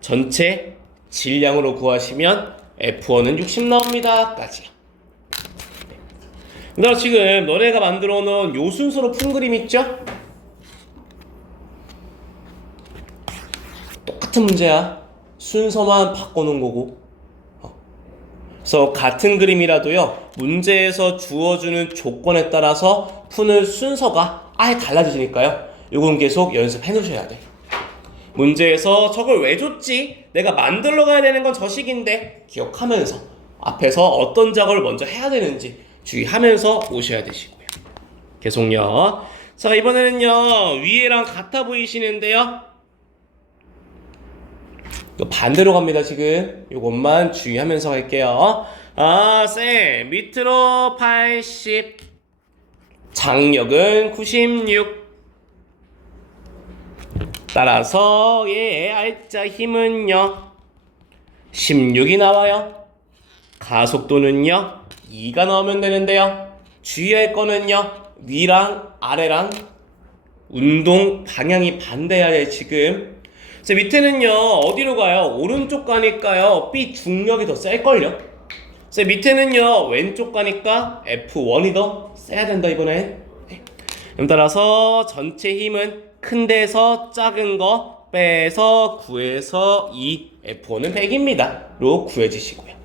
전체 질량으로 구하시면 F1은 60 나옵니다. 까지요. 네. 따라서 지금 너네가 만들어 놓은 요 순서로 푼 그림 있죠? 똑같은 문제야. 순서만 바꿔놓은 거고. 그래서 같은 그림이라도요. 문제에서 주어주는 조건에 따라서 푸는 순서가 아예 달라지니까요. 요건 계속 연습해 놓으셔야 돼. 문제에서 저걸 왜 줬지? 내가 만들러 가야 되는 건 저 식인데 기억하면서 앞에서 어떤 작업을 먼저 해야 되는지 주의하면서 오셔야 되시고요. 계속요. 자, 이번에는요. 위에랑 같아 보이시는데요. 반대로 갑니다. 지금 요것만 주의하면서 갈게요. 쌤 밑으로 80 장력은 96 따라서 알짜 힘은요 16이 나와요. 가속도는요 2가 나오면 되는데요. 주의할 거는요 위랑 아래랑 운동 방향이 반대해야 돼. 지금 밑에는요 어디로 가요? 오른쪽 가니까요 B 중력이 더 셀걸요. 밑에는요 왼쪽 가니까 F1이 더 세야 된다 이번엔. 그럼 따라서 전체 힘은 큰 데서 작은 거 빼서 9에서 2 F1은 100입니다 로 구해주시고요.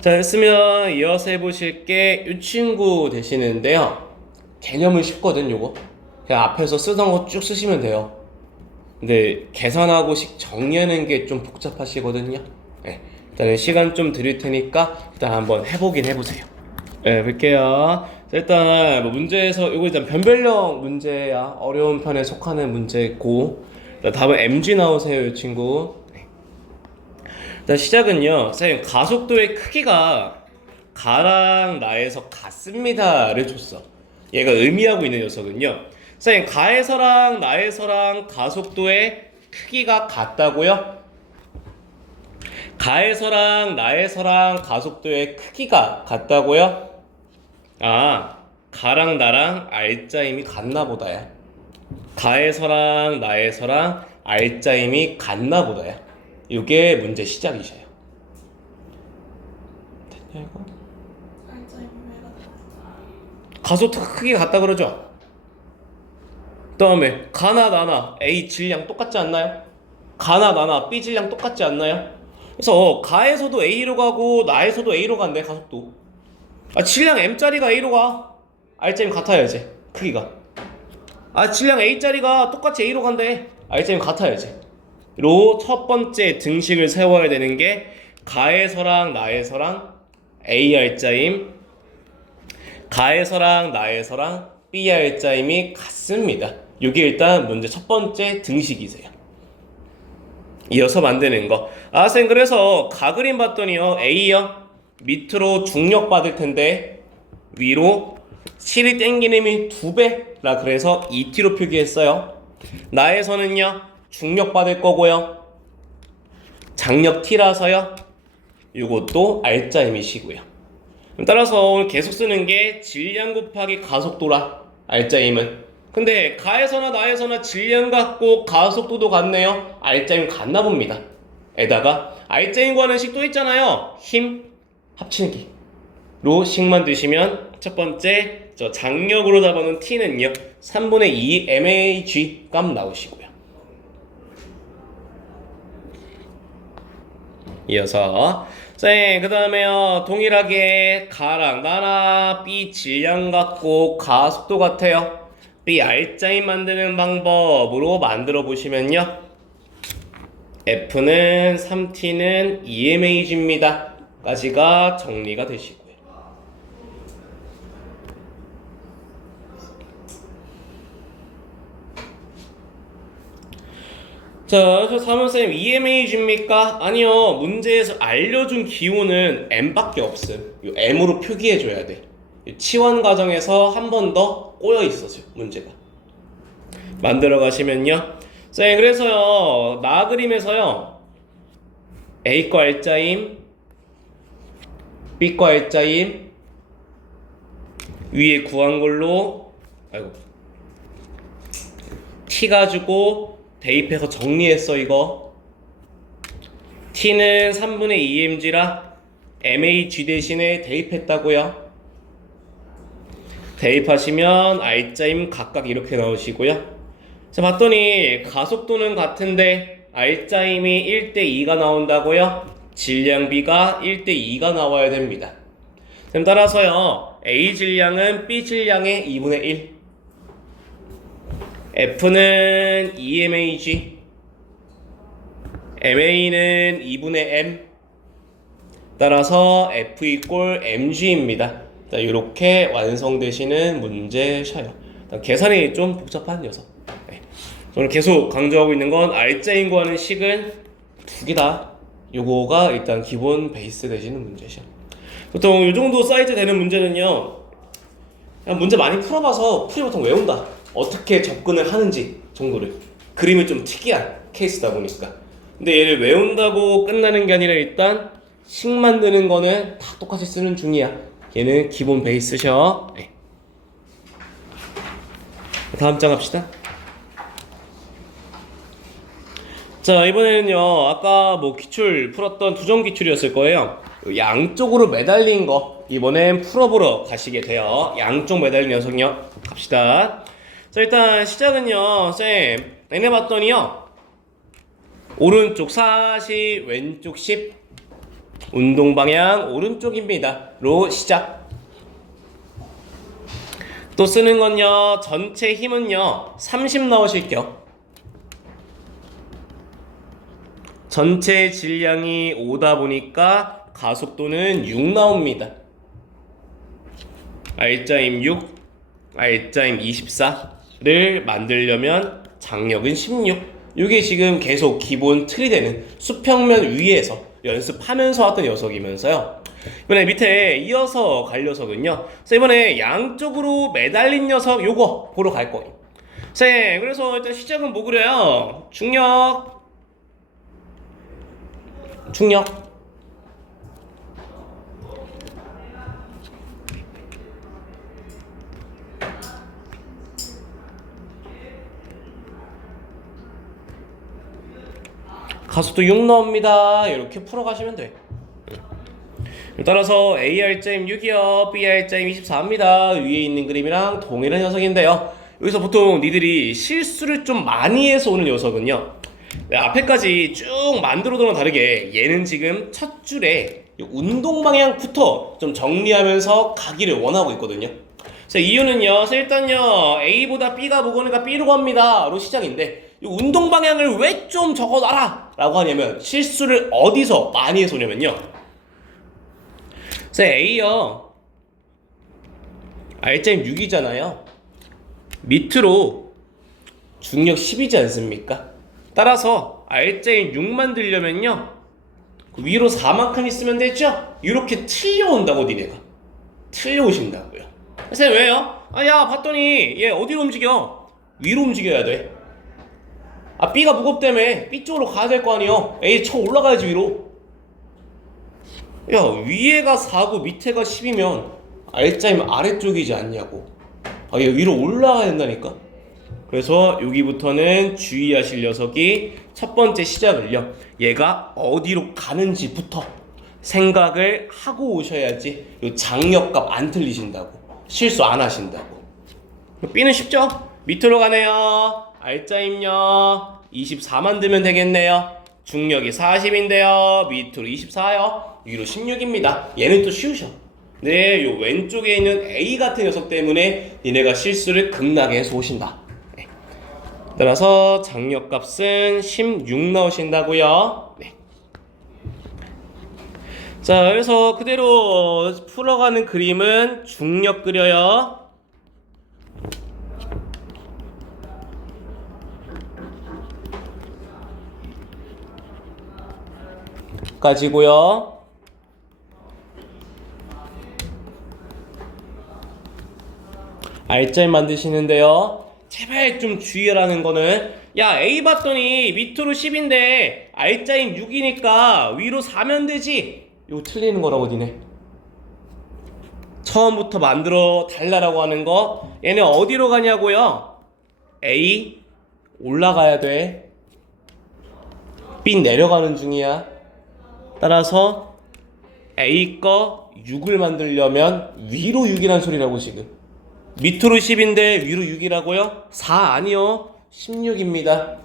자, 됐으면 이어서 해보실 게 이 친구 되시는데요. 개념은 쉽거든 요거. 그냥 앞에서 쓰던 거 쭉 쓰시면 돼요. 근데 계산하고 식 정리하는 게 좀 복잡하시거든요. 네, 일단은 시간 좀 드릴 테니까 일단 한번 해보긴 해보세요. 네, 볼게요. 자, 일단 뭐 문제에서 이거 일단 변별력 문제야. 어려운 편에 속하는 문제고. 답은 MG 나오세요, 이 친구. 네. 일단 시작은요. 선생님 가속도의 크기가 가랑 나에서 같습니다를 줬어. 얘가 의미하고 있는 녀석은요. 선생님 가에서랑 나에서랑 가속도의 크기가 같다고요? 가에서랑 나에서랑 가속도의 크기가 같다고요? 아, 가랑 나랑 알짜임이 같나 보다야. 가에서랑 나에서랑 알짜임이 같나 보다야. 이게 문제 시작이셔요. 됐냐 이거? 가속도 크기가 같다 그러죠? 그다음에 가나 나나 A 질량 똑같지 않나요? 가나 나나 B 질량 똑같지 않나요? 그래서 가에서도 A로 가고 나에서도 A로 간대 가속도. 질량 M짜리가 A로 가. R점이 같아야지 크기가. 질량 A짜리가 똑같이 A로 간대. R점이 같아야지. 로 첫 번째 등식을 세워야 되는 게 가에서랑 나에서랑 AR자임, 가에서랑 나에서랑 BR자임이 같습니다. 이게 일단 문제 첫 번째 등식이세요. 이어서 만드는 거. 선생님 그래서 가 그림 봤더니요. A요. 밑으로 중력 받을 텐데 위로 실이 땡기는 힘이 2배라 그래서 ET로 표기했어요. 나에서는요. 중력 받을 거고요. 장력 T라서요. 이것도 R자 힘이시고요. 따라서 오늘 계속 쓰는 게 질량 곱하기 가속도라. R자 힘은. 근데 가에서나 나에서나 질량 같고 가속도도 같네요. R자 힘 같나 봅니다. 에다가 R자 힘 구하는 식 또 있잖아요. 힘 합치는 기로 식만 드시면 첫 번째 저 장력으로 잡아놓은 T는요. 3분의 2 MAG 값 나오시고요. 이어서 그 다음에요. 동일하게 가랑 나나 B 질량 같고 가속도 같아요. B R자임 만드는 방법으로 만들어 보시면요. F는 3T는 EMAG입니다. 까지가 정리가 되시고요. 자, 저 사무쌤 EMAG입니까? 아니요. 문제에서 알려준 기호는 M밖에 없음. 이 M으로 표기해줘야 돼. 치환 과정에서 한 번 더 꼬여 있었어요. 문제가. 만들어 가시면요. 쌤, 그래서요. 나 그림에서요. A 거 R자임, B 거 R자임, 위에 구한 걸로, T 가지고 대입해서 정리했어 이거. T는 3분의 2mg라 MAG 대신에 대입했다고요. 대입하시면 R자임 각각 이렇게 나오시고요. 자, 봤더니 가속도는 같은데 R자임이 1대2가 나온다고요. 질량비가 1대2가 나와야 됩니다. 그럼 따라서요. A 질량은 B 질량의 2분의 1, F는 EMAG, MA는 2분의 M, 따라서 F 이꼴 MG입니다. 이렇게 완성되시는 문제셔요. 계산이 좀 복잡한 녀석. 오늘 계속 강조하고 있는 건 R자임 구하는 식은 두 개다. 요거가 일단 기본 베이스 되시는 문제셔. 보통 이 정도 사이즈 되는 문제는요. 그냥 문제 많이 풀어봐서 풀이 보통 외운다. 어떻게 접근을 하는지 정도를. 그림이 좀 특이한 케이스다 보니까. 근데 얘를 외운다고 끝나는 게 아니라 일단 식 만드는 거는 다 똑같이 쓰는 중이야. 얘는 기본 베이스셔. 네. 다음 장 합시다. 자, 이번에는요. 아까 뭐 기출 풀었던 두점 기출이었을 거예요. 양쪽으로 매달린 거 이번엔 풀어보러 가시게 돼요. 양쪽 매달린 녀석요. 갑시다. 자, 일단 시작은요. 쌤 내내 봤더니요. 오른쪽 40, 왼쪽 10. 운동 방향 오른쪽입니다. 로 시작. 또 쓰는 건요. 전체 힘은요. 30 넣으실게요. 전체 질량이 5다 보니까 가속도는 6 나옵니다. R자임 6, R자임 24를 만들려면 장력은 16. 이게 지금 계속 기본 틀이 되는 수평면 위에서 연습하면서 왔던 녀석이면서요. 이번에 밑에 이어서 갈 녀석은요. 그래서 이번에 양쪽으로 매달린 녀석 요거 보러 갈 거예요. 그래서 일단 시작은 뭐 그래요? 중력. 가속도 6 나옵니다. 이렇게 풀어가시면 돼. 따라서 AR.6이요, BR.24입니다. 위에 있는 그림이랑 동일한 녀석인데요. 여기서 보통 니들이 실수를 좀 많이 해서 오는 녀석은요, 앞에까지 쭉 만들어둔 건 다르게 얘는 지금 첫 줄에 운동 방향부터 좀 정리하면서 가기를 원하고 있거든요. 그래서 이유는요, 일단요, A보다 B가 무거우니까 B로 갑니다 로 시작인데, 이 운동 방향을 왜 좀 적어놔라 라고 하냐면, 실수를 어디서 많이 해서 오냐면요, 그래서 A요, R.6이잖아요. 밑으로 중력 10이지 않습니까? 따라서 R.6 만들려면요, 위로 4만큼 있으면 되죠? 이렇게 틀려온다고, 니네가 틀려오신다고요. 선생님 왜요? 야 봤더니 얘 어디로 움직여? 위로 움직여야 돼. B가 무겁다며 B 쪽으로 가야 될 거 아니에요. A 쳐 올라가야지 위로. 야, 위에가 4고 밑에가 10이면 R자임 아래쪽이지 않냐고. 얘 위로 올라가야 된다니까. 그래서 여기부터는 주의하실 녀석이 첫 번째 시작을요, 얘가 어디로 가는지부터 생각을 하고 오셔야지 요 장력값 안 틀리신다고, 실수 안 하신다고. B는 쉽죠? 밑으로 가네요. R자임요 24 만들면 되겠네요. 중력이 40인데요 밑으로 24요, 위로 16입니다. 얘는 또 쉬우셔. 네, 요 왼쪽에 있는 A 같은 녀석 때문에 니네가 실수를 극나게 해서 오신다. 네. 따라서 장력값은 16 나오신다고요. 네. 자, 그래서 그대로 풀어가는 그림은 중력 그려요. 가지고요. R자임 만드시는데요, 제발 좀 주의하라는 거는, 야 A 봤더니 밑으로 10인데 R자임 6이니까 위로 4면 되지, 이거 틀리는 거라고. 니네 처음부터 만들어 달라라고 하는 거, 얘네 어디로 가냐고요? A 올라가야 돼, B 내려가는 중이야. 따라서 A 거 6을 만들려면 위로 6이란 소리라고. 지금 밑으로 10인데 위로 6이라고요? 4 아니요, 16입니다.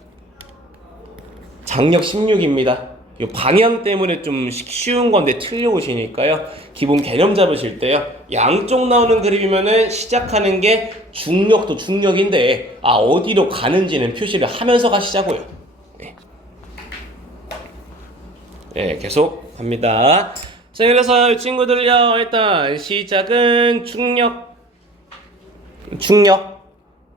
장력 16입니다. 이 방향 때문에 좀 쉬운 건데 틀려오시니까요, 기본 개념 잡으실 때요, 양쪽 나오는 그림이면은 시작하는 게 중력도 중력인데 어디로 가는지는 표시를 하면서 가시자고요. 네, 계속 갑니다. 자, 그래서 이 친구들요, 일단 시작은 중력.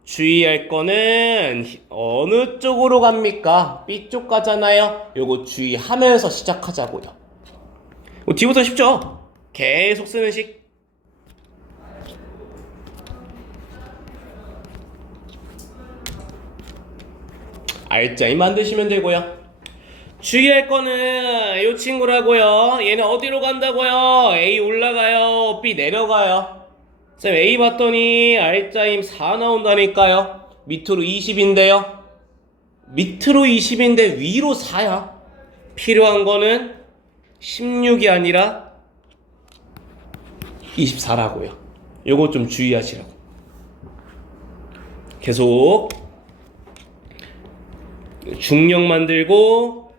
주의할 거는 어느 쪽으로 갑니까? B 쪽 가잖아요. 요거 주의하면서 시작하자고요. 뒤부터 쉽죠? 계속 쓰는 식. R자임 만드시면 되고요. 주의할 거는 이 친구라고요. 얘는 어디로 간다고요? A 올라가요, B 내려가요. 쌤 A 봤더니 R자임 4 나온다니까요. 밑으로 20인데요 밑으로 20인데 위로 4야. 필요한 거는 16이 아니라 24라고요. 요거 좀 주의하시라고. 계속 중력 만들고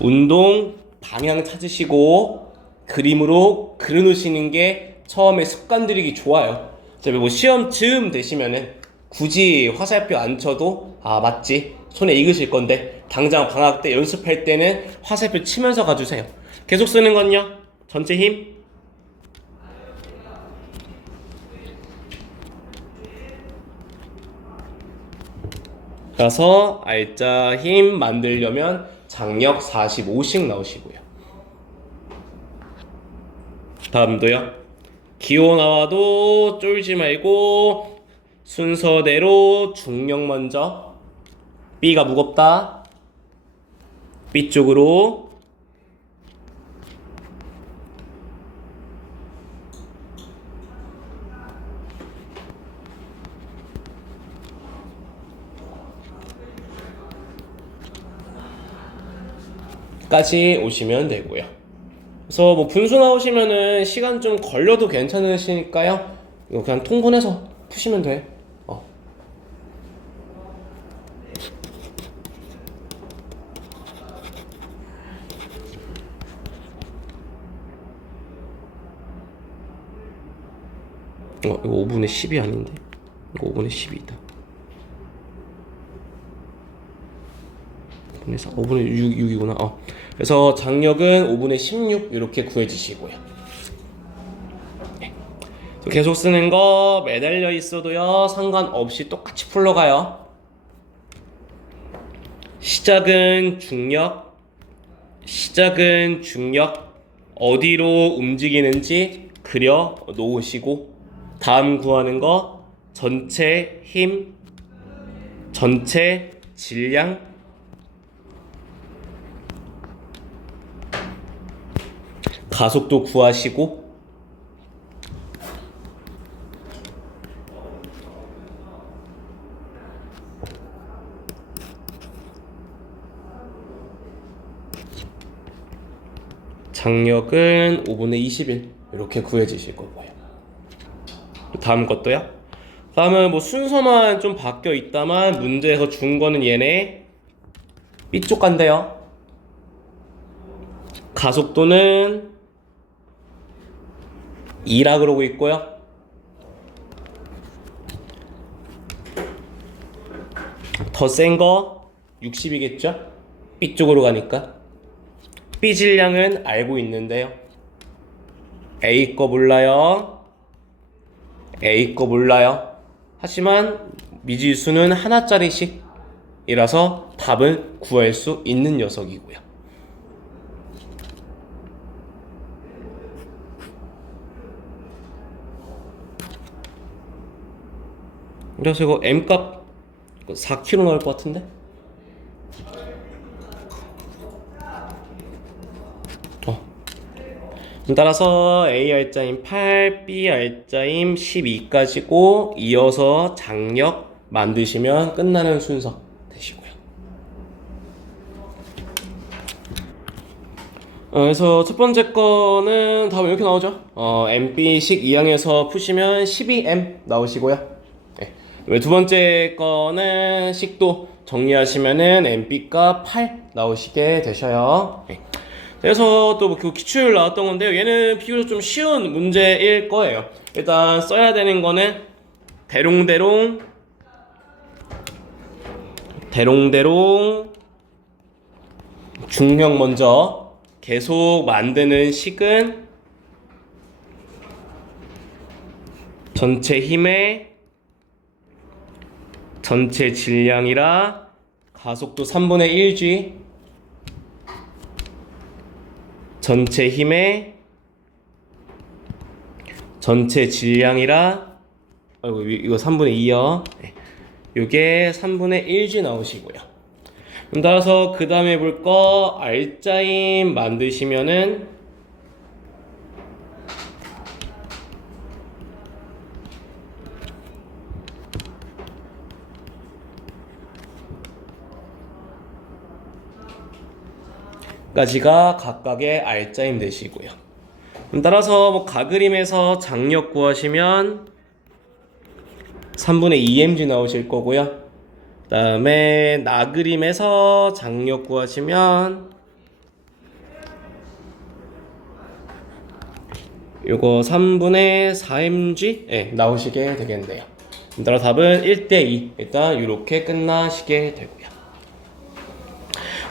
운동 방향 찾으시고 그림으로 그려놓으시는 게 처음에 습관 들이기 좋아요. 뭐 시험 즈음 되시면은 굳이 화살표 안 쳐도 맞지, 손에 익으실 건데 당장 방학 때 연습할 때는 화살표 치면서 가주세요. 계속 쓰는 건요, 전체 힘. 그래서 알짜 힘 만들려면 장력 45씩 나오시고요. 다음도요. 기호 나와도 쫄지 말고 순서대로 중력 먼저. B가 무겁다. B 쪽으로. 까지 오시면 되고요. 그래서 뭐 분수 나오시면은 시간 좀 걸려도 괜찮으시니까요. 이거 그냥 통분해서 푸시면 돼. 이거 5분의 10이 아닌데? 이거 5분의 10이다. 5분의 6이구나. 그래서 장력은 5분의 16 이렇게 구해주시고요. 네. 계속 쓰는 거 매달려 있어도요 상관없이 똑같이 풀러가요. 시작은 중력 어디로 움직이는지 그려 놓으시고, 다음 구하는 거 전체 힘, 전체 질량, 가속도 구하시고, 장력은 5분의 21 이렇게 구해주실 거고요. 다음 것도요. 다음은 뭐 순서만 좀 바뀌어 있다만 문제에서 준 거는 얘네 B쪽 간대요. 가속도는 2라 그러고 있고요. 더 센 거 60이겠죠? B쪽으로 가니까. B 질량은 알고 있는데요. A 거 몰라요. 하지만 미지수는 하나짜리씩이라서 답을 구할 수 있는 녀석이고요. 그래서 이거 M값 4kg 나올 것 같은데? 따라서 A 알짜임 8, B 알짜임 12까지고 이어서 장력 만드시면 끝나는 순서 되시고요. 그래서 첫 번째 거는 답은 이렇게 나오죠. MB식 2항에서 푸시면 12M 나오시고요. 네. 두 번째 거는 식도 정리하시면은 MB가 8 나오시게 되셔요. 네. 그래서 또 그 기출 나왔던 건데요. 얘는 비교적 좀 쉬운 문제일 거예요. 일단 써야 되는 거는 대롱대롱 중력 먼저. 계속 만드는 식은 전체 힘의 전체 질량이라 가속도 3분의 1g, 전체 힘의 전체 질량이라, 이거 3분의 2요. 네. 요게 3분의 1g 나오시고요. 그럼 따라서 그 다음에 볼 거 알짜임 만드시면은 까지가 각각의 알짜임 되시고요. 그럼 따라서 뭐 가그림에서 장력 구하시면 3분의 2mg 나오실 거고요. 그 다음에 나그림에서 장력 구하시면 요거 3분의 4mg 네, 나오시게 되겠네요. 따라 답은 1대2 일단 이렇게 끝나시게 되고요.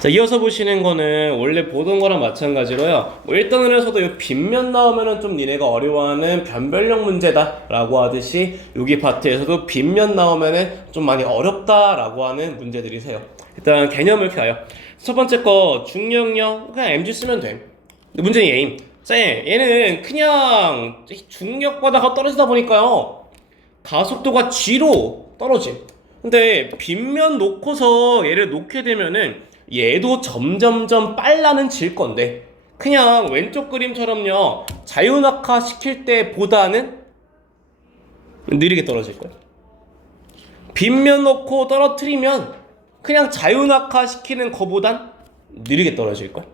자, 이어서 보시는 거는 원래 보던 거랑 마찬가지로요. 뭐 1단원에서도 이 빗면 나오면은 좀 니네가 어려워하는 변별력 문제다라고 하듯이 여기 파트에서도 빗면 나오면은 좀 많이 어렵다라고 하는 문제들이세요. 일단 개념을 이렇게 가요. 첫 번째 거 중력력 그냥 mg 쓰면 돼. 문제는 얘임. 얘는 그냥 중력바다가 떨어지다 보니까요. 가속도가 g로 떨어짐. 근데 빗면 놓고서 얘를 놓게 되면은 얘도 점점점 빨라는 질 건데 그냥 왼쪽 그림처럼요 자유낙하 시킬 때보다는 느리게 떨어질 거예요. 빗면 놓고 떨어뜨리면 그냥 자유낙하 시키는 거보단 느리게 떨어질 거예요.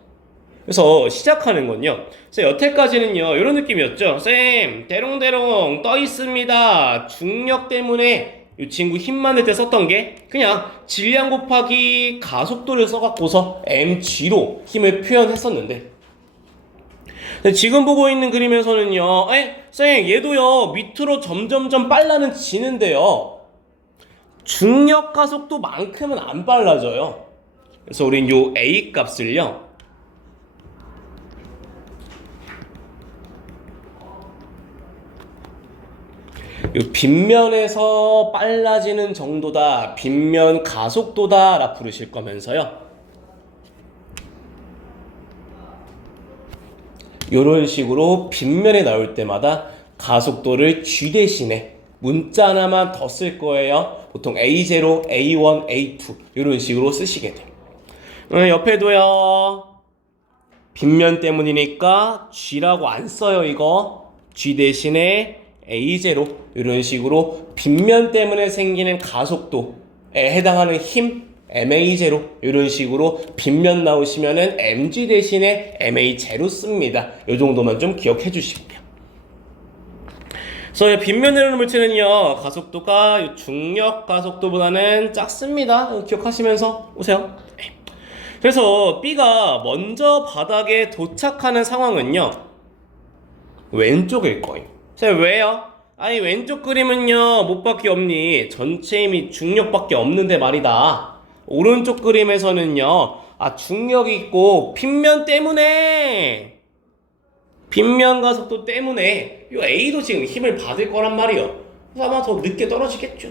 그래서 시작하는 건요 여태까지는요 이런 느낌이었죠. 쌤 대롱대롱 떠 있습니다. 중력 때문에 이 친구 힘 만들 때 썼던 게 그냥 질량 곱하기 가속도를 써갖고서 mg로 힘을 표현했었는데 지금 보고 있는 그림에서는요 쌤 얘도요 밑으로 점점점 빨라는 지는데요 중력 가속도만큼은 안 빨라져요. 그래서 우린 요 a 값을요 빗면에서 빨라지는 정도다, 빗면 가속도다 라 부르실 거면서요 이런 식으로 빗면에 나올 때마다 가속도를 g 대신에 문자 하나만 더 쓸 거예요. 보통 A0, A1, A2 이런 식으로 쓰시게 돼요. 옆에도요 빗면 때문이니까 G라고 안 써요. 이거 G 대신에 A0 이런 식으로 빗면 때문에 생기는 가속도에 해당하는 힘 MA0 이런 식으로 빗면 나오시면은 mg 대신에 MA0 씁니다. 이 정도만 좀 기억해 주시고요. 그래서 빗면 내려오는 물체는요 가속도가 중력 가속도보다는 작습니다. 기억하시면서 오세요. 그래서 B가 먼저 바닥에 도착하는 상황은요 왼쪽일 거예요. 왜요? 아니 왼쪽 그림은요 뭐밖에 없니? 전체 힘이 중력밖에 없는데 말이다. 오른쪽 그림에서는요 중력이 있고 빗면 때문에 빗면 가속도 때문에 이 A도 지금 힘을 받을 거란 말이요. 그래서 아마 더 늦게 떨어지겠죠.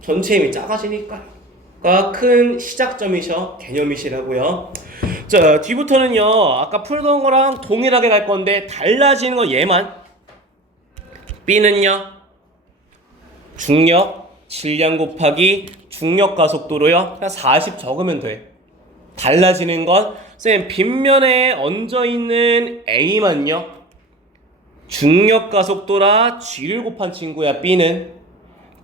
전체 힘이 작아지니까요. 그러니까 큰 시작점이셔 개념이시라고요. 자 뒤부터는요 아까 풀던 거랑 동일하게 갈 건데 달라지는 거 얘만. B는요 중력 질량 곱하기 중력 가속도로요 그냥 40 적으면 돼. 달라지는 건 쌤 빗면에 얹어 있는 A만요 중력 가속도라 G를 곱한 친구야. B는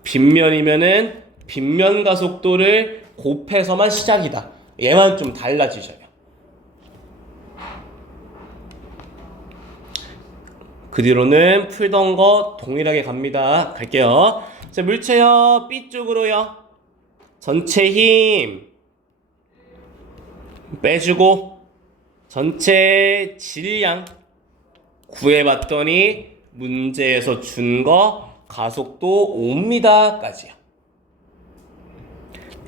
빗면이면은 빗면 가속도를 곱해서만 시작이다. 얘만 좀 달라지셔요. 그 뒤로는 풀던 거 동일하게 갑니다. 갈게요. 자, 물체요 B 쪽으로요 전체 힘 빼주고 전체 질량 구해봤더니 문제에서 준 거 가속도 5m 까지요.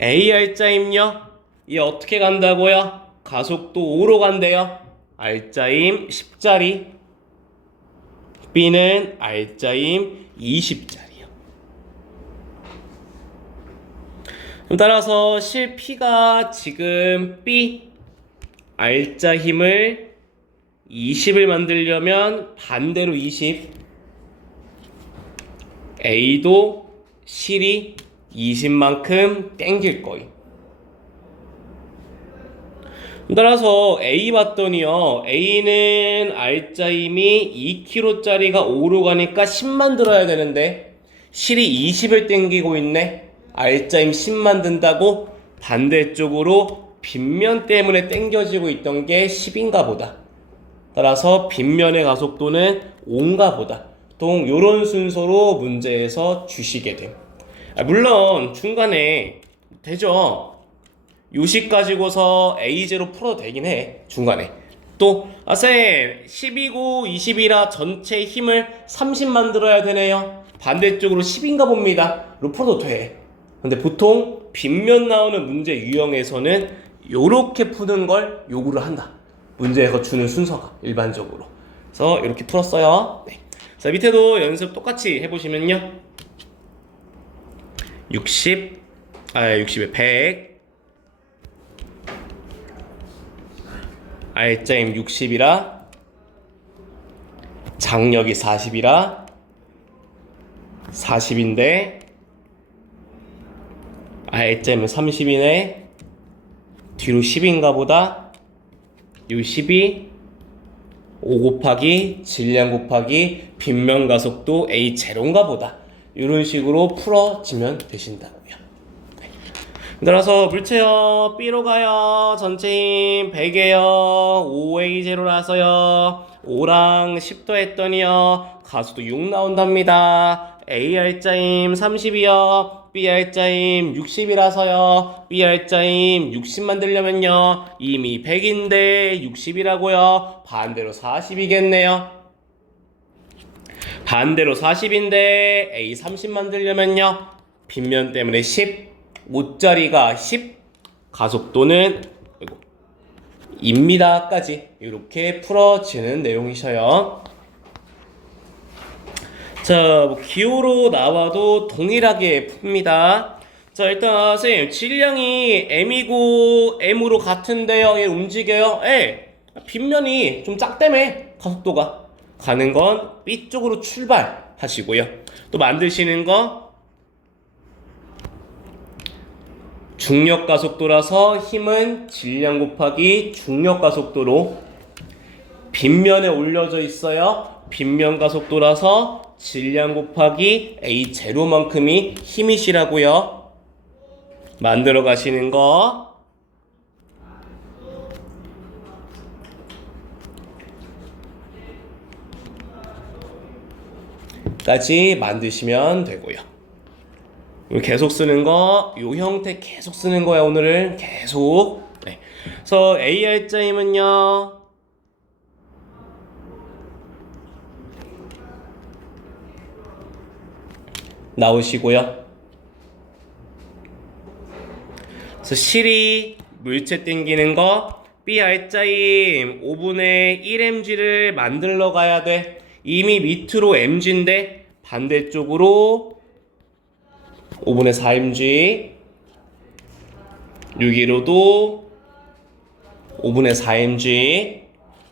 A 알짜임요 얘 어떻게 간다고요? 가속도 5로 간대요. 알짜임 10짜리 B는 알짜임 20짜리요. 따라서 실 P가 지금 B 알짜 힘을 20을 만들려면 반대로 20 A도 실이 20만큼 땡길 거예요. 따라서 A 봤더니요 A는 알짜 힘이 2kg짜리가 5로 가니까 10 만들어야 되는데 실이 20을 땡기고 있네. 알짜 힘 10 만든다고 반대쪽으로 빗면 때문에 땡겨지고 있던 게 10인가 보다. 따라서 빗면의 가속도는 5인가 보다. 보통 요런 순서로 문제에서 주시게 됨. 물론 중간에 되죠. 요식 가지고서 A0 풀어도 되긴 해. 중간에 또 쌤 10이고 20이라 전체 힘을 30 만들어야 되네요. 반대쪽으로 10인가 봅니다 로 풀어도 돼. 근데 보통 빗면 나오는 문제 유형에서는 요렇게 푸는 걸 요구를 한다. 문제에서 주는 순서가 일반적으로. 그래서 이렇게 풀었어요. 네. 자, 밑에도 연습 똑같이 해보시면요. 60에 100 R자임 60이라 장력이 40이라 40인데 R자임은 30이네. 뒤로 10인가 보다. 요 10이 5 곱하기 질량 곱하기 빗면 가속도 A0인가 보다. 이런 식으로 풀어지면 되신다고요. 따라서 물체요 B로 가요. 전체 힘 100이에요. 5A0라서요 5랑 10도 했더니요 가속도 6 나온답니다. AR자임 30이요 Br자임 60이라서요 Br자임 60 만들려면요 이미 100인데 60이라고요 반대로 40이겠네요. 반대로 40인데 A 30 만들려면요 빗면 때문에 10 5짜리가 10 가속도는 입니다까지 이렇게 풀어지는 내용이셔요. 자, 뭐 기호로 나와도 동일하게 풉니다. 자, 일단 선생님 질량이 M이고 M으로 같은데요. 얘 움직여요. 예. 빗면이 좀 작다며 가속도가 가는 건 B 쪽으로 출발하시고요. 또 만드시는 거 중력 가속도라서 힘은 질량 곱하기 중력 가속도로 빗면에 올려져 있어요. 빗면 가속도라서 질량 곱하기 A0만큼이 힘이시라고요. 만들어 가시는 거 까지 만드시면 되고요. 계속 쓰는 거, 요 형태 계속 쓰는 거야, 오늘은. 계속. 네. 그래서 AR자임은요, 나오시고요. 그래서 실이 물체 땡기는 거, BR자임 5분의 1mg를 만들러 가야 돼. 이미 밑으로 mg인데, 반대쪽으로 5분의 4mg 6기로도 5분의 4mg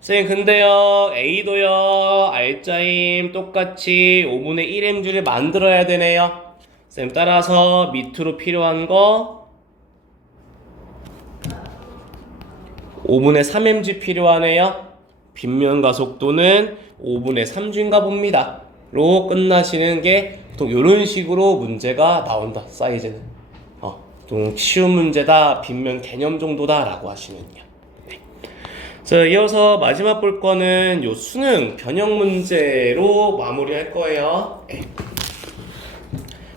선생님 근데요 A도요 R자임 똑같이 5분의 1mg를 만들어야 되네요. 선생님 따라서 밑으로 필요한 거 5분의 3mg 필요하네요. 빗면 가속도는 5분의 3g인가 봅니다. 로 끝나시는 게 보통 이런 식으로 문제가 나온다. 사이즈는 좀 쉬운 문제다, 빗면 개념 정도다 라고 하시면요. 네. 자, 이어서 마지막 볼 거는 요 수능 변형 문제로 마무리할 거예요. 네.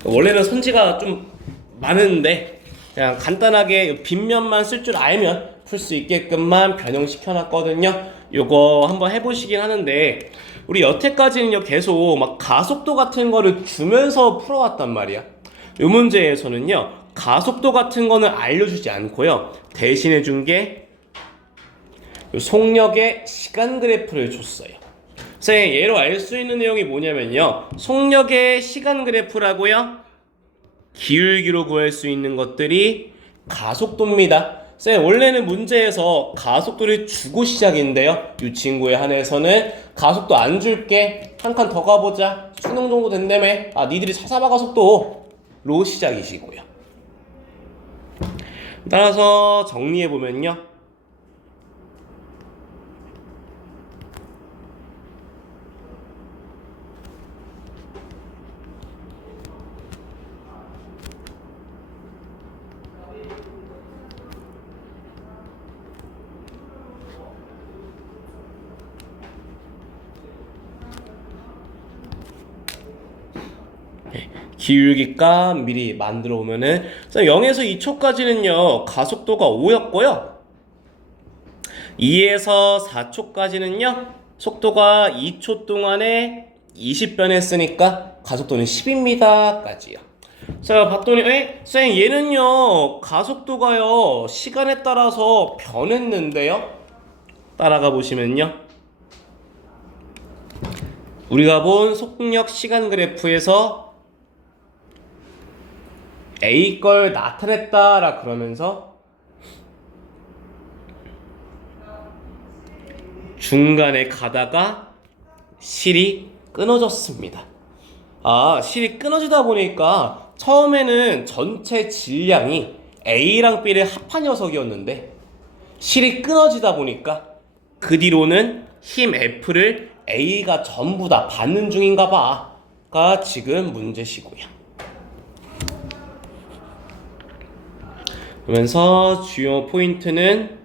원래는 선지가 좀 많은데 그냥 간단하게 빗면만 쓸 줄 알면 풀 수 있게끔만 변형시켜 놨거든요. 요거 한번 해보시긴 하는데 우리 여태까지는요 계속 막 가속도 같은 거를 주면서 풀어왔단 말이야. 이 문제에서는요 가속도 같은 거는 알려주지 않고요 대신해 준 게 속력의 시간 그래프를 줬어요. 선생님 예로 알 수 있는 내용이 뭐냐면요 속력의 시간 그래프라고요 기울기로 구할 수 있는 것들이 가속도입니다. 쌤 원래는 문제에서 가속도를 주고 시작인데요 이 친구에 한해서는 가속도 안 줄게 한 칸 더 가보자 수능 정도 된다며 니들이 찾아봐 가속도로 시작이시고요. 따라서 정리해보면요 기울기값 미리 만들어 오면은 0에서 2초까지는요 가속도가 5였고요 2에서 4초까지는요 속도가 2초 동안에 20변 했으니까 가속도는 10입니다 까지요. 자, 봤더니 쌤 얘는요 가속도가요 시간에 따라서 변했는데요. 따라가 보시면요. 우리가 본 속력 시간 그래프에서 A 걸 나타냈다라 그러면서 중간에 가다가 실이 끊어졌습니다. 실이 끊어지다 보니까 처음에는 전체 질량이 A랑 B를 합한 녀석이었는데 실이 끊어지다 보니까 그 뒤로는 힘 F를 A가 전부 다 받는 중인가 봐가 지금 문제시고요. 그러면서 주요 포인트는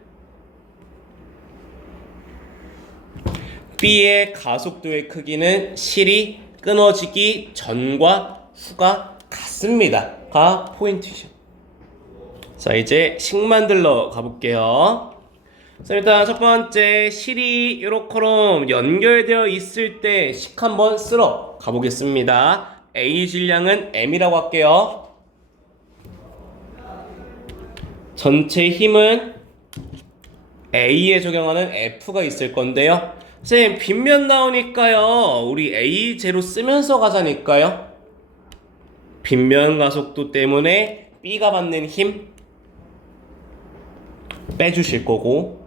B의 가속도의 크기는 실이 끊어지기 전과 후가 같습니다. 가 포인트죠. 자, 이제 식 만들러 가볼게요. 자, 일단 첫 번째 실이 요렇게럼 연결되어 있을 때 식 한번 쓸어 가보겠습니다. A 질량은 M이라고 할게요. 전체 힘은 A에 적용하는 F가 있을 건데요. 쌤, 빗면 나오니까요. 우리 A0 쓰면서 가자니까요. 빗면 가속도 때문에 B가 받는 힘 빼주실 거고,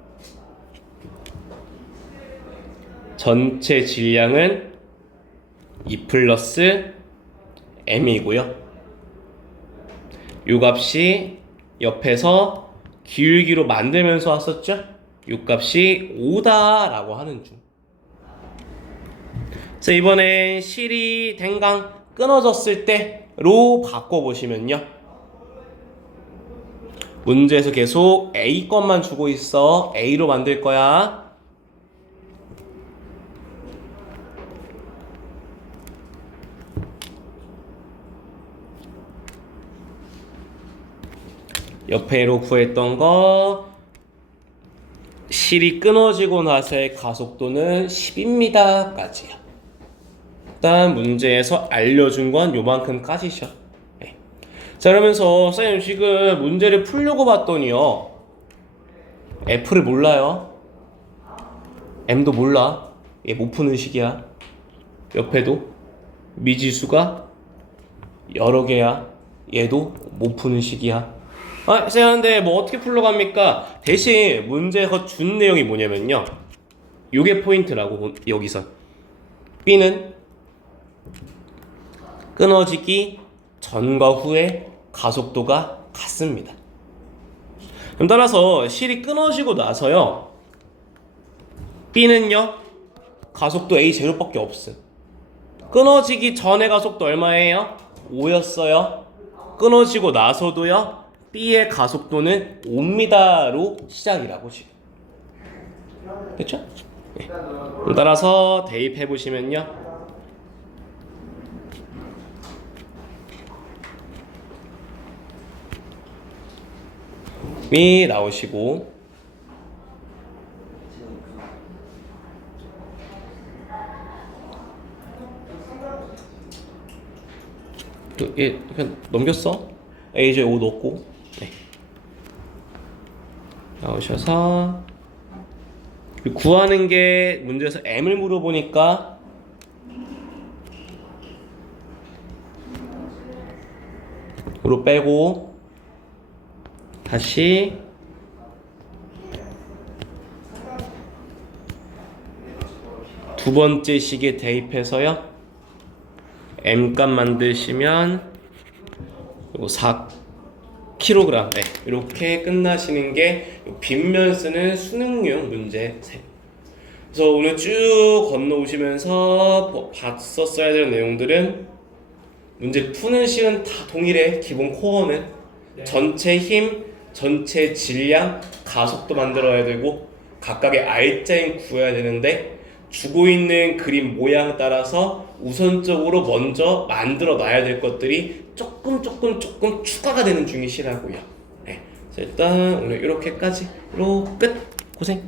전체 질량은 2 플러스 M이고요. 요 값이 옆에서 기울기로 만들면서 왔었죠? 요 값이 5다 라고 하는 중. 자, 이번에 실이 댕강 끊어졌을 때로 바꿔보시면요. 문제에서 계속 A 것만 주고 있어. A로 만들 거야. 옆에로 구했던 거 실이 끊어지고 나서의 가속도는 10입니다 까지요. 일단 문제에서 알려준 건 요만큼까지죠. 네. 자, 그러면서 쌤 지금 문제를 풀려고 봤더니요, F를 몰라요. M도 몰라. 얘 못 푸는 식이야. 옆에도 미지수가 여러 개야. 얘도 못 푸는 식이야. 쌤, 근데 뭐 어떻게 풀러갑니까? 대신 문제에서 준 내용이 뭐냐면요, 요게 포인트라고. 여기서 B는 끊어지기 전과 후에 가속도가 같습니다. 그럼 따라서 실이 끊어지고 나서요, B는요 가속도 A0밖에 없음. 끊어지기 전의 가속도 얼마예요? 5였어요. 끊어지고 나서도요 B의 가속도는 5m로 시작이라고 지금. 됐죠? 네. 따라서 대입해 보시면요, 이 나오시고, 그냥 넘겼어. A 5 넣고, 네. 나오셔서 구하는 게 문제에서 M을 물어보니까 으로 빼고 다시 두 번째 식에 대입해서요, M값 만드시면 그리고 4kg, 네, 이렇게 끝나시는 게 빗면 쓰는 수능용 문제 3. 그래서 오늘 쭉 건너오시면서 봤었어야 되는 내용들은 문제 푸는 식은 다 동일해. 기본 코어는 전체 힘, 전체 질량, 가속도 만들어야 되고 각각의 R자인 구해야 되는데, 주고 있는 그림 모양 따라서 우선적으로 먼저 만들어 놔야 될 것들이 조금 추가가 되는 중이시라고요. 네. 일단 오늘 이렇게까지로 끝. 고생.